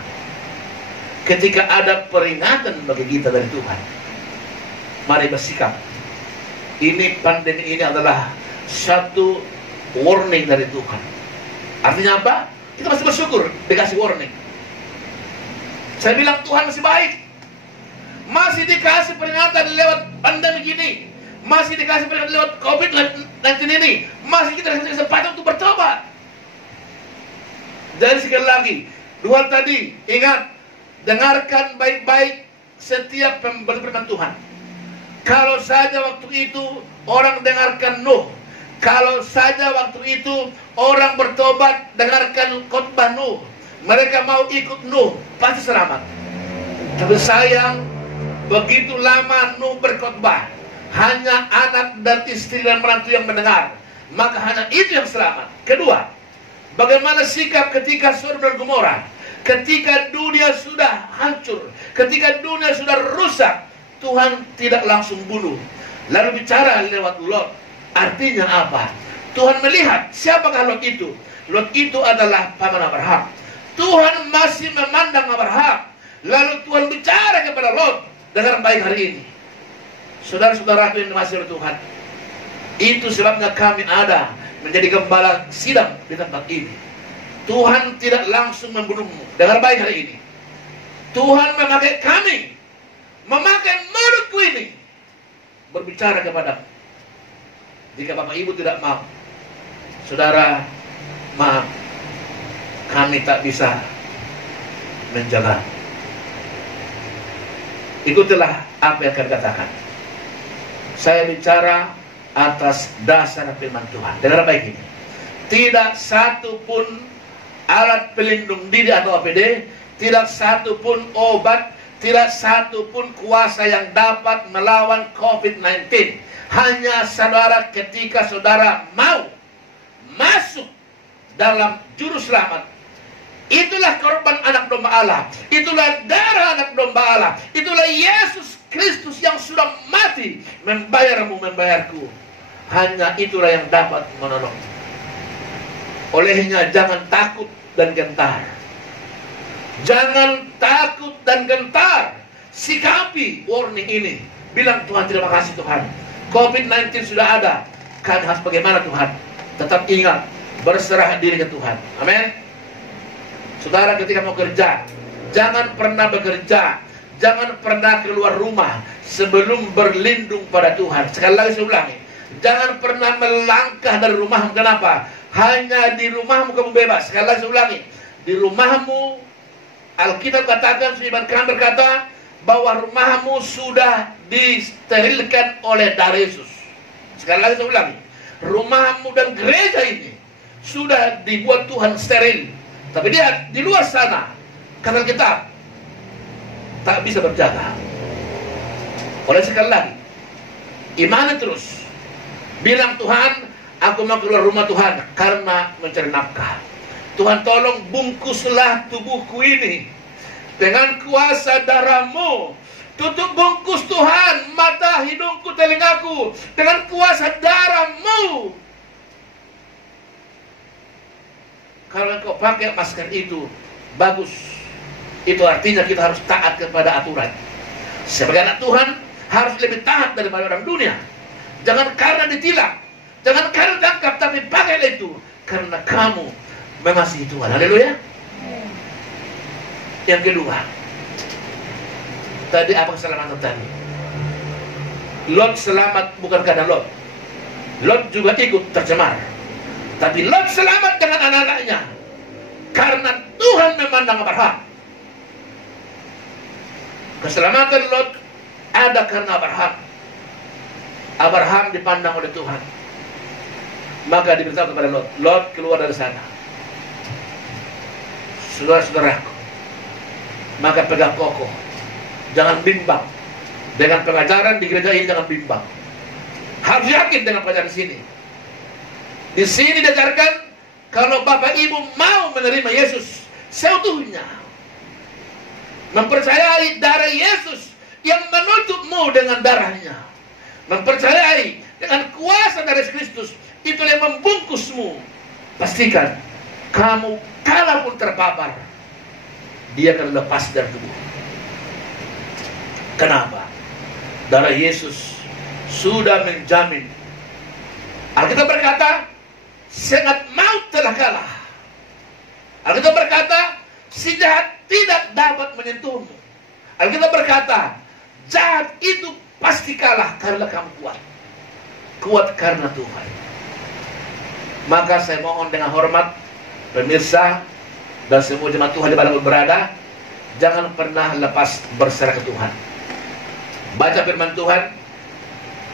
ketika ada peringatan bagi kita dari Tuhan, mari bersikap. Ini pandemi ini adalah satu warning dari Tuhan. Artinya apa? Kita masih bersyukur dikasih warning. Saya bilang Tuhan masih baik. Masih dikasih peringatan lewat pandemi gini. Masih dikasih peringatan lewat COVID-19 ini. Masih kita dikasih kesempatan untuk bertobat. Jadi sekali lagi, dua tadi, ingat, dengarkan baik-baik setiap pemberian Tuhan. Kalau saja waktu itu orang dengarkan Nuh, kalau saja waktu itu orang bertobat dengarkan khotbah Nuh, mereka mau ikut Nuh, pasti selamat. Tapi sayang, begitu lama Nuh berkhotbah, hanya anak dan istri dan menantu yang mendengar, maka hanya itu yang selamat. Kedua, bagaimana sikap ketika Sodom dan Gomora? Ketika dunia sudah hancur, ketika dunia sudah rusak, Tuhan tidak langsung bunuh, lalu bicara lewat Lot. Artinya apa? Tuhan melihat siapakah Lot itu. Lot itu adalah paman Abraham. Tuhan masih memandang Abraham. Lalu Tuhan bicara kepada Lot. Dengar baik hari ini, saudara-saudara yang dimasih oleh Tuhan. Itu sebabnya kami ada menjadi gembala sidang di tempat ini. Tuhan tidak langsung membunuhmu. Dengar baik hari ini, Tuhan memakai kami, memakai mulutku ini, berbicara kepadamu. Jika Bapak Ibu tidak mau, saudara, maaf, kami tak bisa menjaga. Ikutilah apa yang akan katakan. Saya bicara atas dasar firman Tuhan. Dengar baik ini. Tidak satu pun alat pelindung diri atau APD, tidak satu pun obat, tidak satu pun kuasa yang dapat melawan COVID-19. Hanya saudara ketika saudara mau masuk dalam juru selamat. Itulah korban anak domba Allah. Itulah darah anak domba Allah. Itulah Yesus Kristus yang sudah mati membayarmu, membayarku. Hanya itulah yang dapat menolong. Olehnya jangan takut dan gentar. Jangan takut dan gentar. Sikapi warning ini. Bilang, Tuhan, terima kasih Tuhan. COVID-19 sudah ada. Kan harus bagaimana Tuhan? Tetap ingat, berserah diri ke Tuhan. Amin. Saudara, ketika mau kerja, jangan pernah bekerja, jangan pernah keluar rumah sebelum berlindung pada Tuhan. Sekali lagi saya ulangi, jangan pernah melangkah dari rumahmu. Kenapa? Hanya di rumahmu kamu bebas. Sekali lagi saya ulangi, di rumahmu, Alkitab katakan, Firman kami berkata, bahwa rumahmu sudah disterilkan oleh darah Yesus. Sekali lagi saya ulangi, rumahmu dan gereja ini sudah dibuat Tuhan steril. Tapi dia di luar sana, kata kita tak bisa berjaga. Oleh sekali lagi, imani terus. Bilang, Tuhan, aku mau keluar rumah Tuhan karena mencari nafkah. Tuhan, tolong bungkuslah tubuhku ini dengan kuasa darah-Mu. Tutup bungkus Tuhan mata, hidungku, telingaku dengan kuasa darah-Mu. Kalau engkau pakai masker itu, bagus. Itu artinya kita harus taat kepada aturan. Sebagai anak Tuhan, harus lebih taat daripada orang dunia. Jangan karena ditilang, jangan karena tangkap, tapi pakailah itu karena kamu mengasihi Tuhan. Haleluya. Yang kedua, tadi apa keselamatan tadi? Lot selamat bukan karena Lot. Lot juga ikut tercemar. Tapi Lot selamat dengan anak-anaknya karena Tuhan memandang Abraham. Keselamatan Lot ada karena Abraham. Abraham dipandang oleh Tuhan. Maka diberitahu kepada Lot, Lot keluar dari sana. Saudara-saudaraku, maka pegang kokoh. Jangan bimbang. Dengan pengajaran di gereja ini jangan bimbang. Harus yakin dengan pengajaran di sini. Di sini diajarkan kalau Bapak Ibu mau menerima Yesus seutuhnya, mempercayai darah Yesus yang menutupmu dengan darahnya, mempercayai dengan kuasa dari Kristus, itu yang membungkusmu. Pastikan kamu kalaupun terpapar, dia akan lepas dari tubuh. Kenapa? Darah Yesus sudah menjamin. Alkitab berkata, sengat maut telah kalah. Alkitab berkata, si jahat tidak dapat menyentuhmu. Alkitab berkata, jahat itu pasti kalah karena kamu kuat. Kuat karena Tuhan. Maka saya mohon dengan hormat, pemirsa dan semua jemaat Tuhan di mana berada, jangan pernah lepas berserah ke Tuhan. Baca firman Tuhan.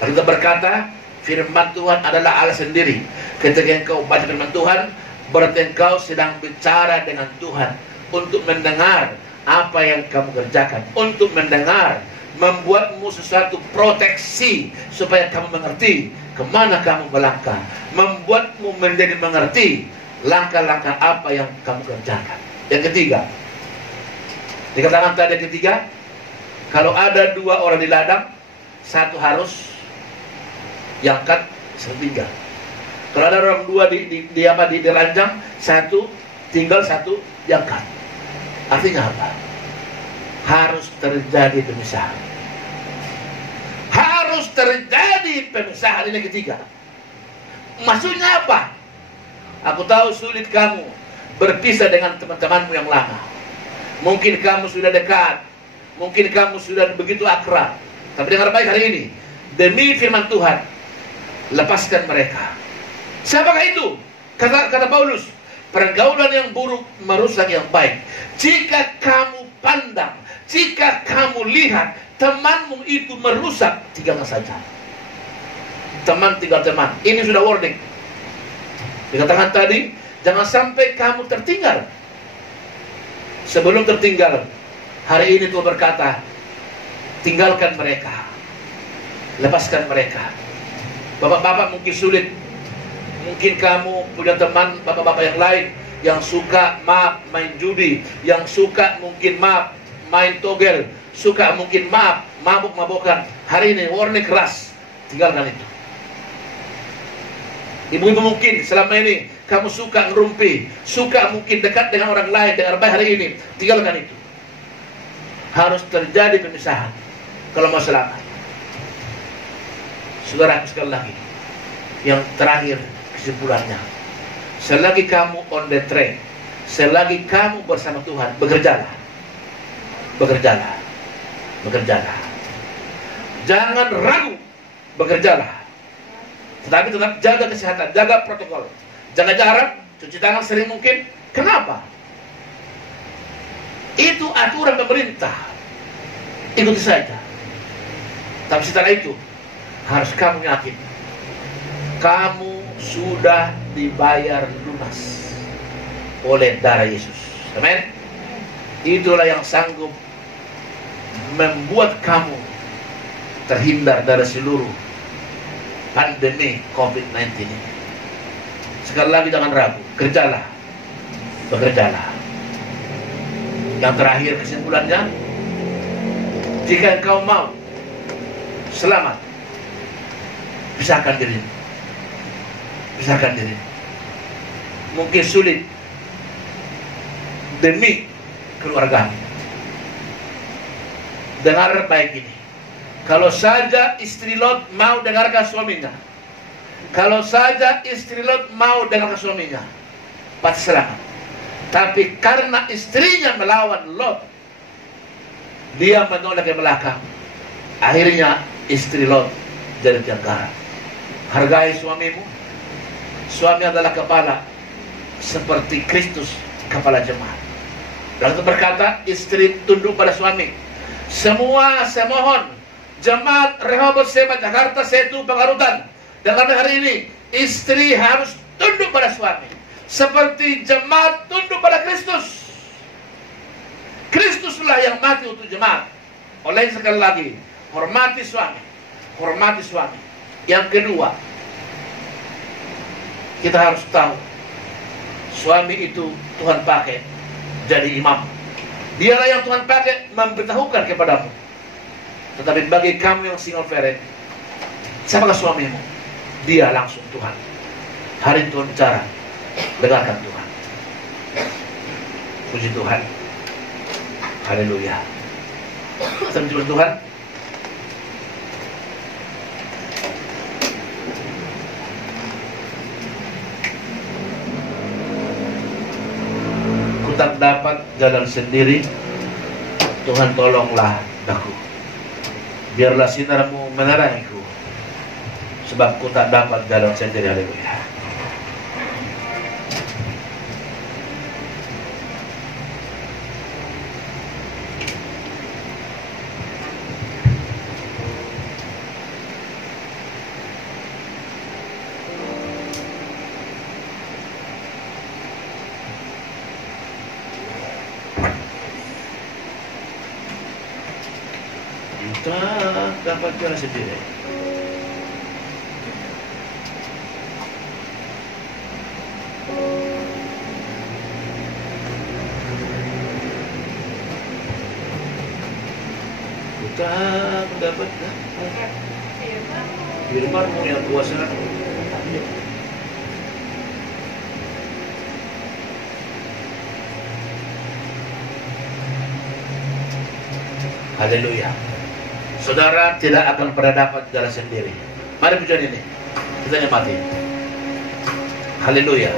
Alkitab berkata, firman Tuhan adalah Allah sendiri. Ketika engkau baca firman Tuhan, berarti engkau sedang bicara dengan Tuhan untuk mendengar apa yang kamu kerjakan, untuk mendengar, membuatmu sesuatu proteksi supaya kamu mengerti kemana kamu melangkah, membuatmu menjadi mengerti langkah-langkah apa yang kamu kerjakan. Yang ketiga, dikatakan tadi yang ketiga, kalau ada dua orang di ladang, satu harus diangkat, satu tinggal. Kalau ada orang dua di ranjang, satu tinggal, satu diangkat. Artinya apa? Harus terjadi pemisahan. Harus terjadi pemisahan, ini ketiga. Maksudnya apa? Aku tahu sulit kamu berpisah dengan teman-temanmu yang lama. Mungkin kamu sudah dekat, mungkin kamu sudah begitu akrab. Tapi dengar baik hari ini, demi firman Tuhan, lepaskan mereka. Siapakah itu? Kata Paulus, pergaulan yang buruk merusak yang baik. Jika kamu pandang, jika kamu lihat temanmu itu merusak, tinggalkan saja. Teman tinggal teman. Ini sudah warning. Dikatakan tadi, jangan sampai kamu tertinggal. Sebelum tertinggal, hari ini Tuhan berkata, tinggalkan mereka, lepaskan mereka. Bapak-bapak mungkin sulit. Mungkin kamu punya teman bapak-bapak yang lain yang suka main judi, yang suka mungkin main togel, suka mungkin mabuk-mabukan. Hari ini warning keras, tinggalkan itu. Ibu-ibu mungkin selama ini kamu suka ngerumpi, suka mungkin dekat dengan orang lain, dengan baik, hari ini tinggalkan itu. Harus terjadi pemisahan kalau mau selamat. Saudara, sekali lagi, yang terakhir kesimpulannya, selagi kamu on the track, selagi kamu bersama Tuhan, bekerjalah. Jangan ragu, bekerjalah. Tetapi tetap jaga kesehatan, jaga protokol, jaga jarak, cuci tangan sering mungkin. Kenapa? Itu aturan pemerintah, ikuti saja. Tapi setelah itu harus kamu yakin, kamu sudah dibayar lunas oleh darah Yesus. Amin. Itulah yang sanggup membuat kamu terhindar dari seluruh pandemi COVID-19 ini. Sekali lagi jangan ragu, bekerjalah. Yang terakhir kesimpulannya, jika engkau mau selamat, pisahkan diri. Mungkin sulit demi keluarga. Dengar baik ini. Kalau saja istri Lot mau dengarkan suaminya, kalau saja istri Lot mau dengarkan suaminya, pasti selamat. Tapi karena istrinya melawan Lot, dia menolak ke belakang, akhirnya istri Lot jadi tiang. Hargai suamimu. Suami adalah kepala, seperti Kristus kepala jemaat. Lalu berkata, istri tunduk pada suami. Semua saya mohon, jemaat Rehoboth Sema Jakarta Setu Pengarutan, dalam hari ini istri harus tunduk pada suami, seperti jemaat tunduk pada Kristus. Kristuslah yang mati untuk jemaat. Oleh sekali lagi, hormati suami. Yang kedua, kita harus tahu, suami itu Tuhan pakai jadi imam. Dialah yang Tuhan pakai memberitahukan kepadamu. Tetapi bagi kamu yang single parent, siapakah suamimu? Dia langsung Tuhan. Hari Tuhan bicara, dengarkan Tuhan. Puji Tuhan. Haleluya. Terima Tuhan. Tak dapat jalan sendiri, Tuhan tolonglah aku. Biarlah sinarmu menerangiku, sebab ku tak dapat jalan sendiri. Haleluya. Dapat jalan sendiri. Kita mendapatkan firman-Mu yang kuasa. Haleluya. Saudara tidak akan pernah dapat jalan sendiri. Mari pujian ini kita nikmati. Haleluya.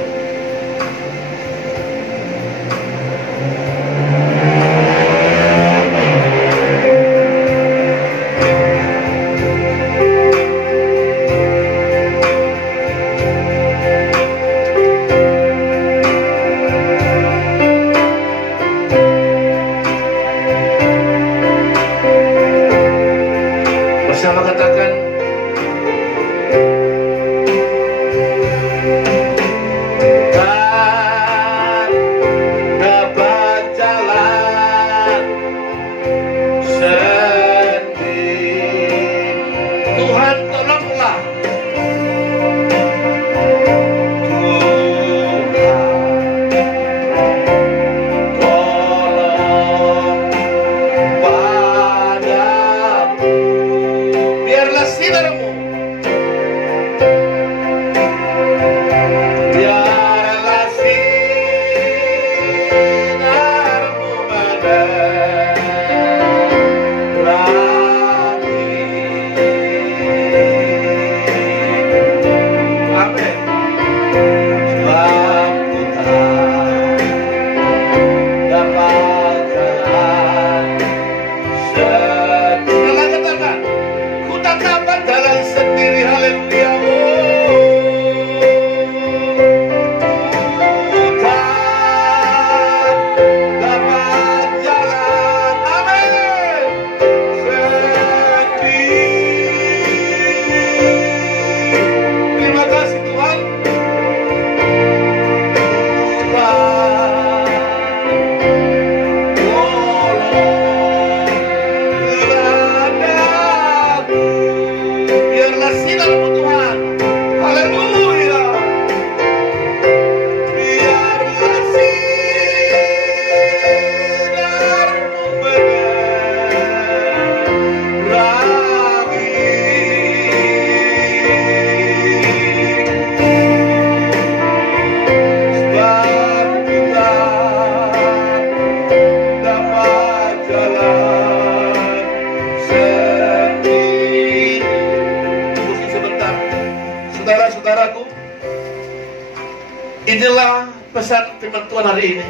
Inilah pesan firman Tuhan hari ini.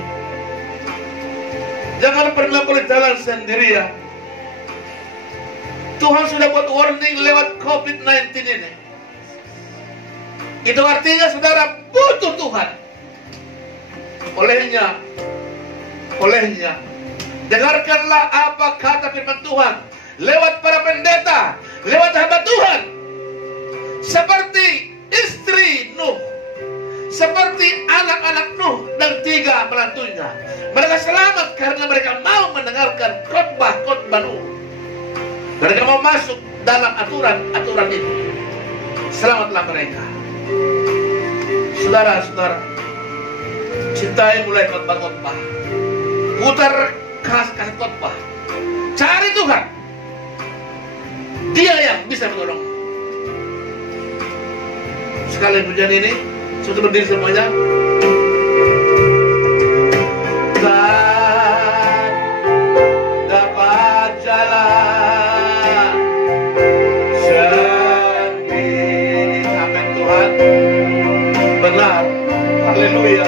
Jangan pernah berjalan sendirian. Tuhan sudah buat warning lewat COVID-19 ini. Itu artinya saudara butuh Tuhan. Olehnya, dengarkanlah apa kata firman Tuhan lewat para pendeta, lewat hamba Tuhan. Seperti istri Nuh, seperti anak-anak Nuh dan 3 menantunya. Mereka selamat karena mereka mau mendengarkan khotbah Nuh. Mereka mau masuk dalam aturan itu. Selamatlah mereka. Saudara-saudara, cintai mulai khotbah. Putar kasih khotbah. Cari Tuhan. Dia yang bisa menolong. Sekali pujian ini, sudah berdiri semuanya. Dan dapat jalan sendiri. Amin Tuhan. Benar. Haleluya.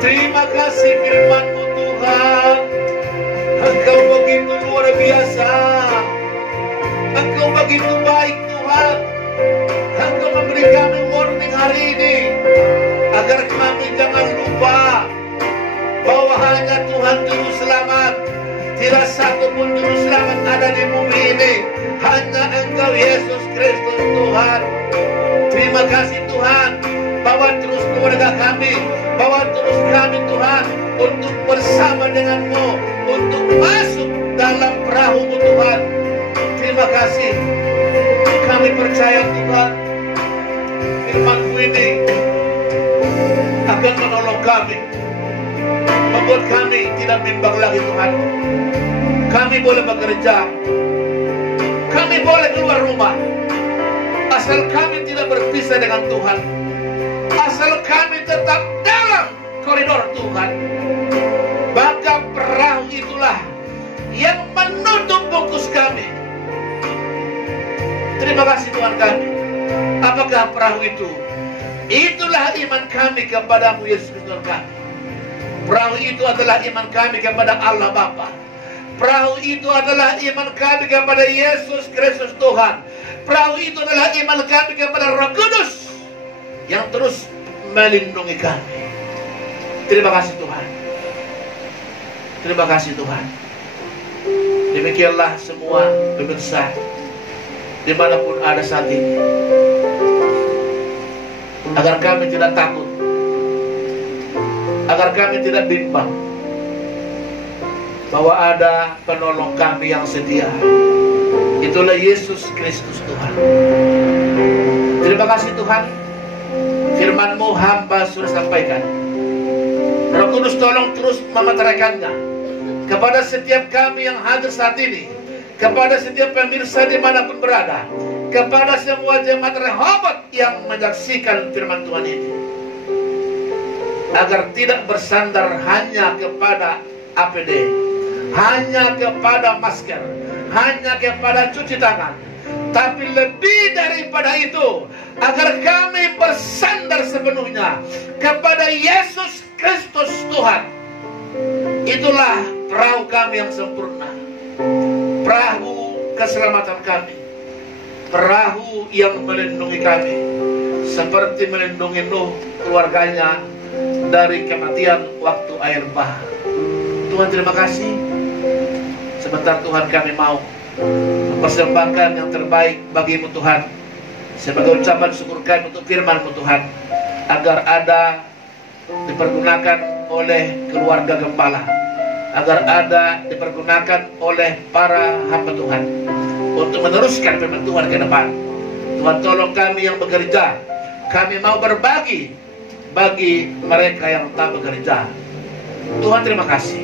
Terima kasih firman-Mu Tuhan. Engkau begitu luar biasa. Engkau begitu baik Tuhan. Engkau memberi kami warning hari ini agar kami jangan lupa bahwa hanya Tuhan juru selamat. Tidak satu pun juru selamat ada di bumi ini. Hanya Engkau Yesus Kristus Tuhan. Terima kasih Tuhan. Bawa terus keluarga kami, bawa terus kami Tuhan untuk bersama dengan-Mu, untuk masuk dalam perahu-Mu Tuhan. Terima kasih. Kami percaya Tuhan, firman-Mu ini akan menolong kami, membuat kami tidak bimbang lagi Tuhan. Kami boleh bekerja, kami boleh keluar rumah, asal kami tidak berpisah dengan Tuhan. Asal kami tetap dalam koridor Tuhan. Maka perahu itulah yang menutup bungkus kami. Terima kasih Tuhan kami. Apakah perahu itu? Itulah iman kami kepada-Mu Yesus Kristus kami. Perahu itu adalah iman kami kepada Allah Bapa. Perahu itu adalah iman kami kepada Yesus Kristus Tuhan. Perahu itu adalah iman kami kepada Roh Kudus yang terus melindungi kami. Terima kasih Tuhan. Terima kasih Tuhan. Demikianlah semua pemirsa dimanapun ada saat ini, agar kami tidak takut, agar kami tidak bimbang, bahwa ada penolong kami yang setia. Itulah Yesus Kristus Tuhan. Terima kasih Tuhan. Firman-Mu hamba sudah sampaikan. Roh Kudus tolong terus memeteraikannya kepada setiap kami yang hadir saat ini, kepada setiap pemirsa dimanapun berada, kepada semua jemaat Rehoboth yang menyaksikan firman Tuhan ini, agar tidak bersandar hanya kepada APD, hanya kepada masker, hanya kepada cuci tangan, tapi lebih daripada itu, agar kami bersandar sepenuhnya kepada Yesus Kristus Tuhan. Itulah perahu kami yang sempurna, perahu keselamatan kami, perahu yang melindungi kami, seperti melindungi Nuh keluarganya dari kematian waktu air bah. Tuhan, terima kasih. Sebentar Tuhan, kami mau mempersembahkan yang terbaik bagimu Tuhan, sebagai ucapan syukur kami untuk firman-Mu Tuhan, agar ada dipergunakan oleh keluarga gembala, agar ada dipergunakan oleh para hamba Tuhan untuk meneruskan firman Tuhan ke depan. Tuhan, tolong kami yang bekerja, kami mau berbagi bagi mereka yang tak bekerja. Tuhan, terima kasih.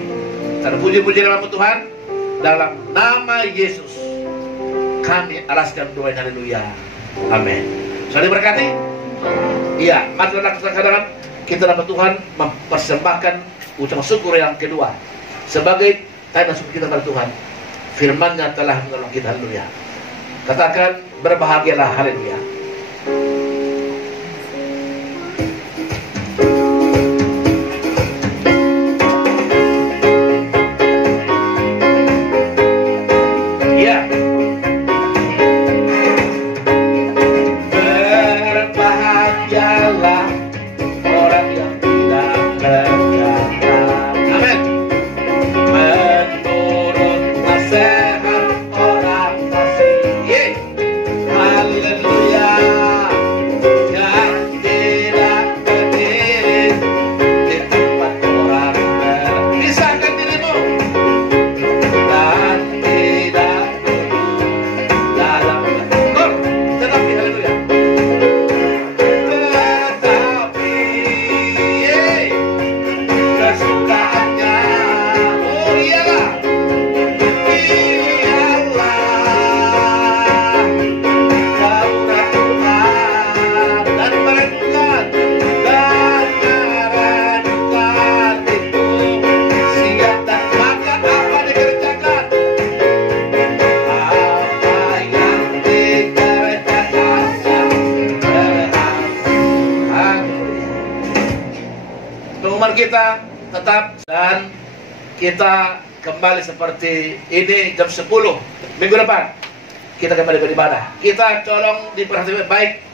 Terpuji-puji nama Tuhan. Dalam nama Yesus kami alaskan doa, haleluya, amin. Sudah diberkati? Iya, marilah sekarang kita dapat Tuhan mempersembahkan ucapan syukur yang kedua sebagai tanda syukur kita kepada Tuhan. Firman-Nya telah menolong kita, haleluya. Katakan berbahagialah, haleluya. Kita tetap dan kita kembali seperti ini jam 10 minggu depan. Kita kembali beribadah. Kita tolong diperhatikan baik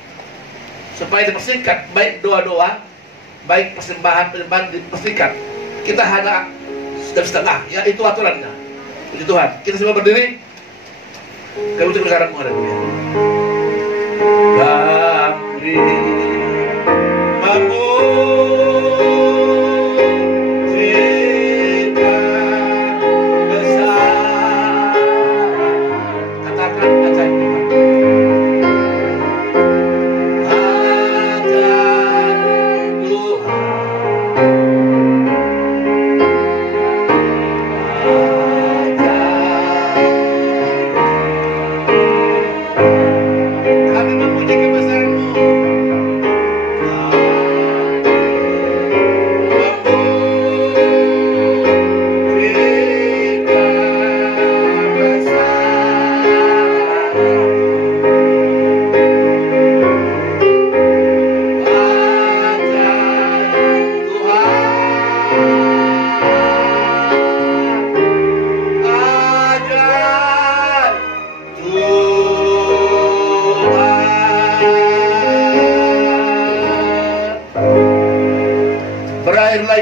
supaya dipersingkat, baik doa-doa, baik persembahan dipersingkat. Kita hanya jam setengah, ya itu aturannya. Puji Tuhan. Kita semua berdiri. Kami ucapkan sekarang haleluya. Kami bangun.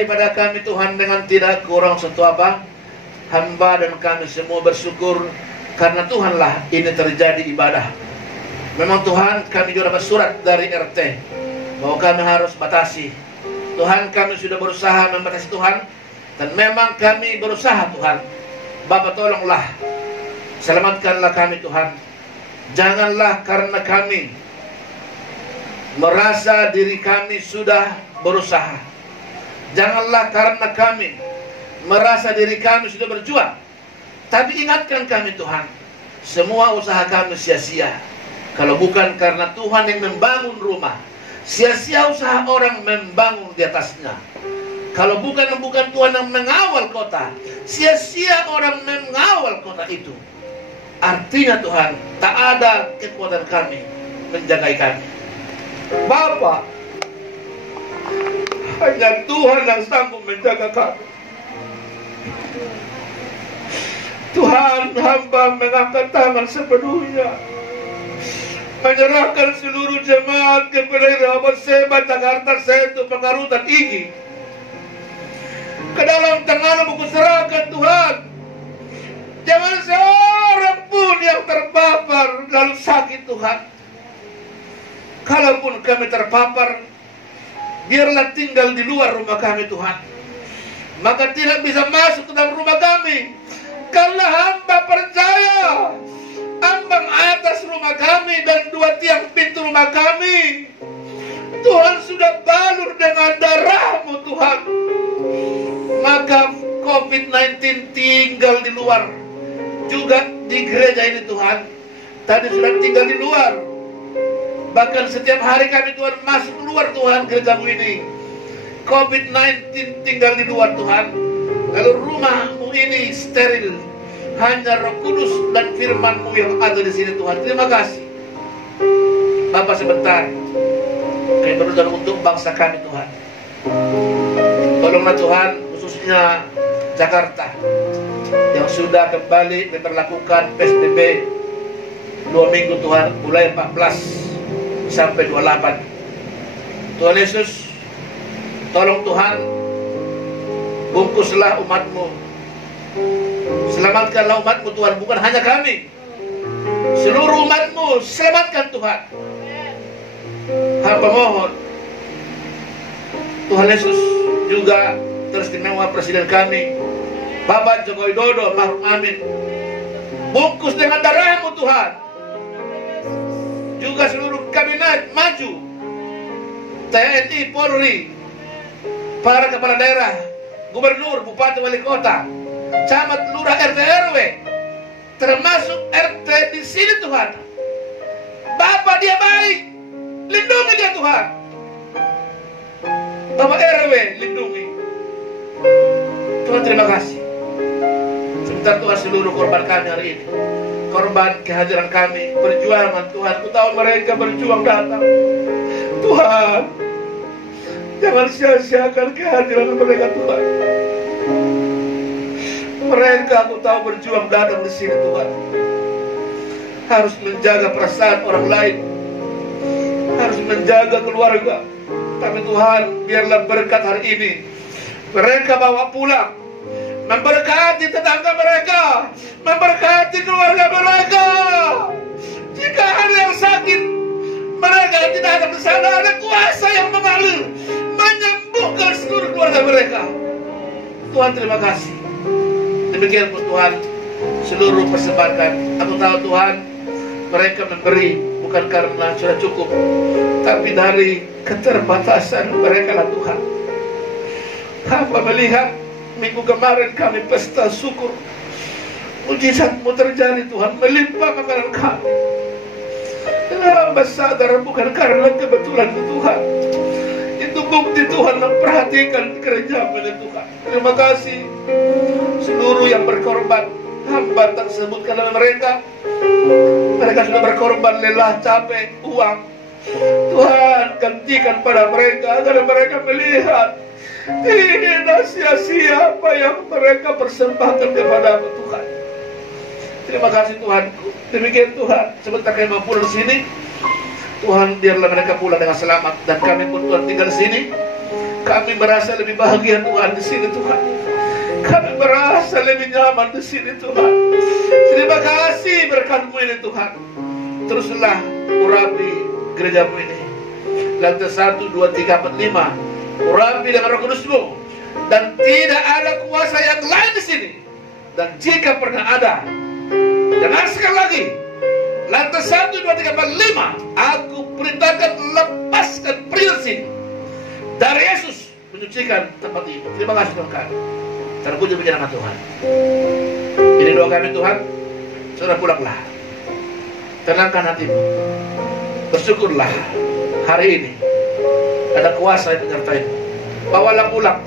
Pada kami Tuhan dengan tidak kurang satu apa. Hamba dan kami semua bersyukur karena Tuhanlah ini terjadi ibadah. Memang Tuhan, kami juga dapat surat dari RT bahwa kami harus batasi. Tuhan, kami sudah berusaha membatasi Tuhan, dan memang kami berusaha Tuhan. Bapa, tolonglah, selamatkanlah kami Tuhan. Janganlah karena kami merasa diri kami sudah berusaha, janganlah karena kami merasa diri kami sudah berjuang, tapi ingatkan kami Tuhan, semua usaha kami sia-sia kalau bukan karena Tuhan yang membangun rumah. Sia-sia usaha orang membangun di atasnya. Kalau bukan Tuhan yang mengawal kota, sia-sia orang mengawal kota itu. Artinya Tuhan, tak ada kekuatan kami menjaga kami. Bapa, hanya Tuhan yang sanggup menjaga kami. Tuhan, hamba mengangkat tangan sepenuhnya, menyerahkan seluruh jemaat kepada Rahmat Seba, Jakarta, Setu, Pengarutan, Igi. Ke dalam tangan-Mu kuserahkan Tuhan. Jangan seorang pun yang terpapar lalu sakit Tuhan. Kalaupun kami terpapar, biarlah tinggal di luar rumah kami Tuhan. Maka tidak bisa masuk ke dalam rumah kami. Karena hamba percaya ambang atas rumah kami dan 2 tiang pintu rumah kami, Tuhan sudah balur dengan darah-Mu Tuhan. Maka COVID-19 tinggal di luar. Juga di gereja ini Tuhan, tadi sudah tinggal di luar. Bahkan setiap hari kami Tuhan masuk keluar Tuhan gereja-Mu ini. COVID-19 tinggal di luar Tuhan. Lalu rumah-Mu ini steril. Hanya Roh Kudus dan firman-Mu yang ada di sini Tuhan. Terima kasih Bapak. Sebentar kami berdoa untuk bangsa kami Tuhan. Tolonglah Tuhan, khususnya Jakarta yang sudah kembali diberlakukan PSBB 2 minggu Tuhan, mulai 14 sampai 28. Tuhan Yesus, tolong Tuhan, bungkuslah umat-Mu, selamatkanlah umat-Mu Tuhan, bukan hanya kami, seluruh umat-Mu selamatkan Tuhan. Hamba mohon Tuhan Yesus juga teristimewa Presiden kami Bapak Joko Widodo, marhum amin, bungkus dengan darah-Mu Tuhan. Juga seluruh kabinet maju, TNI, Polri, para kepala daerah, gubernur, bupati, wali kota, camat, lurah, RT, RW, termasuk RT di sini Tuhan. Bapak dia baik, lindungi dia Tuhan. Bapak RW, lindungi Tuhan. Terima kasih. Sebentar Tuhan, seluruh korban kami hari ini, korban kehadiran kami, perjuangan Tuhan. Ku tahu mereka berjuang datang Tuhan. Jangan sia-siakan kehadiran mereka Tuhan. Mereka aku tahu berjuang datang di sini Tuhan. Harus menjaga perasaan orang lain, harus menjaga keluarga. Tapi Tuhan, biarlah berkat hari ini mereka bawa pulang, memberkati tetangga mereka, memberkati keluarga mereka. Jika ada yang sakit, mereka tidak ada di sana, ada kuasa yang mengalir menyembuhkan seluruh keluarga mereka. Tuhan, terima kasih. Demikian pun Tuhan, seluruh persembahan. Aku tahu Tuhan, mereka memberi bukan karena sudah cukup, tapi dari keterbatasan mereka lah Tuhan. Hamba melihat minggu kemarin kami pesta syukur, mujizat-Mu terjadi Tuhan, melimpah makanan kami. Dan hamba sadar bukan karena kebetulan Tuhan, itu bukti Tuhan memperhatikan gereja-Mu Tuhan. Terima kasih. Seluruh yang berkorban, hamba tak sebutkan nama mereka. Mereka sudah berkorban lelah, capek, uang. Tuhan, gantikan pada mereka agar mereka melihat tidak sia-sia apa yang mereka persembahkan kepada-Mu Tuhan. Terima kasih Tuhan. Demikian Tuhan, sebentar kami mau pulang sini, Tuhan biarlah mereka pulang dengan selamat. Dan kami pun Tuhan tinggal di sini, kami merasa lebih bahagia Tuhan di sini Tuhan. Kami merasa lebih nyaman di sini Tuhan. Terima kasih berkat-Mu ini Tuhan. Teruslah urapi gereja-Mu ini. Lantai 1, 2, 3, 4, 5. Urapi dengan Roh Kudus-Mu. Dan tidak ada kuasa yang lain di sini. Dan jika pernah ada, jangan sekali lagi. Lantai 1, 2, 3, 4, 5. Aku perintahkan lepaskan prinsip dari Yesus menyucikan tempat ini. Terima kasih Tuhan. Terpuji puji nama Tuhan. Ini doa kami Tuhan. Saudara pulanglah, tenangkan hatimu, bersyukurlah hari ini ada kuasa yang menyertai-Mu. Bawalah pulang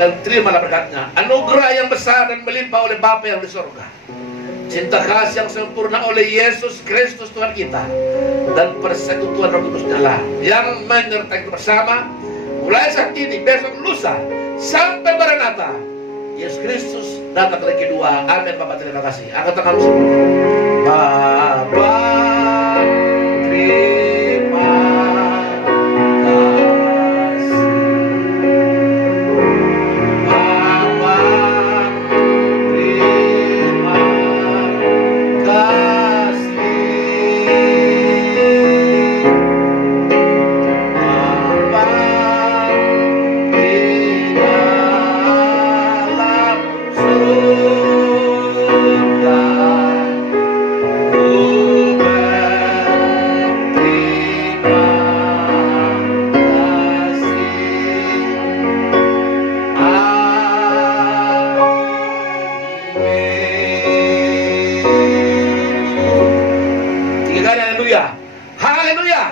dan terimalah berkatnya. Anugerah yang besar dan melimpah oleh Bapa yang di surga, cinta kasih yang sempurna oleh Yesus Kristus Tuhan kita, dan persekutuan Roh Kudus Allah yang menyertai kita bersama mulai saat ini, besok, lusa, sampai Maranatha. Yesus Kristus datang lagi kedua. Amin. Bapak terima kasih. Angkat tangan semua. Bapa terima kasih. Bapa terima kasih. Bapa di dalam surga, ku berterima kasih. Amin. Tiga kali haleluya. Haleluya.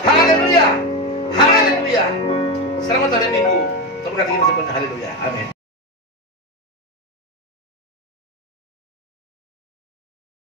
Haleluya. Haleluya. Selamat hari Minggu. Terima kasih. Haleluya. Amin.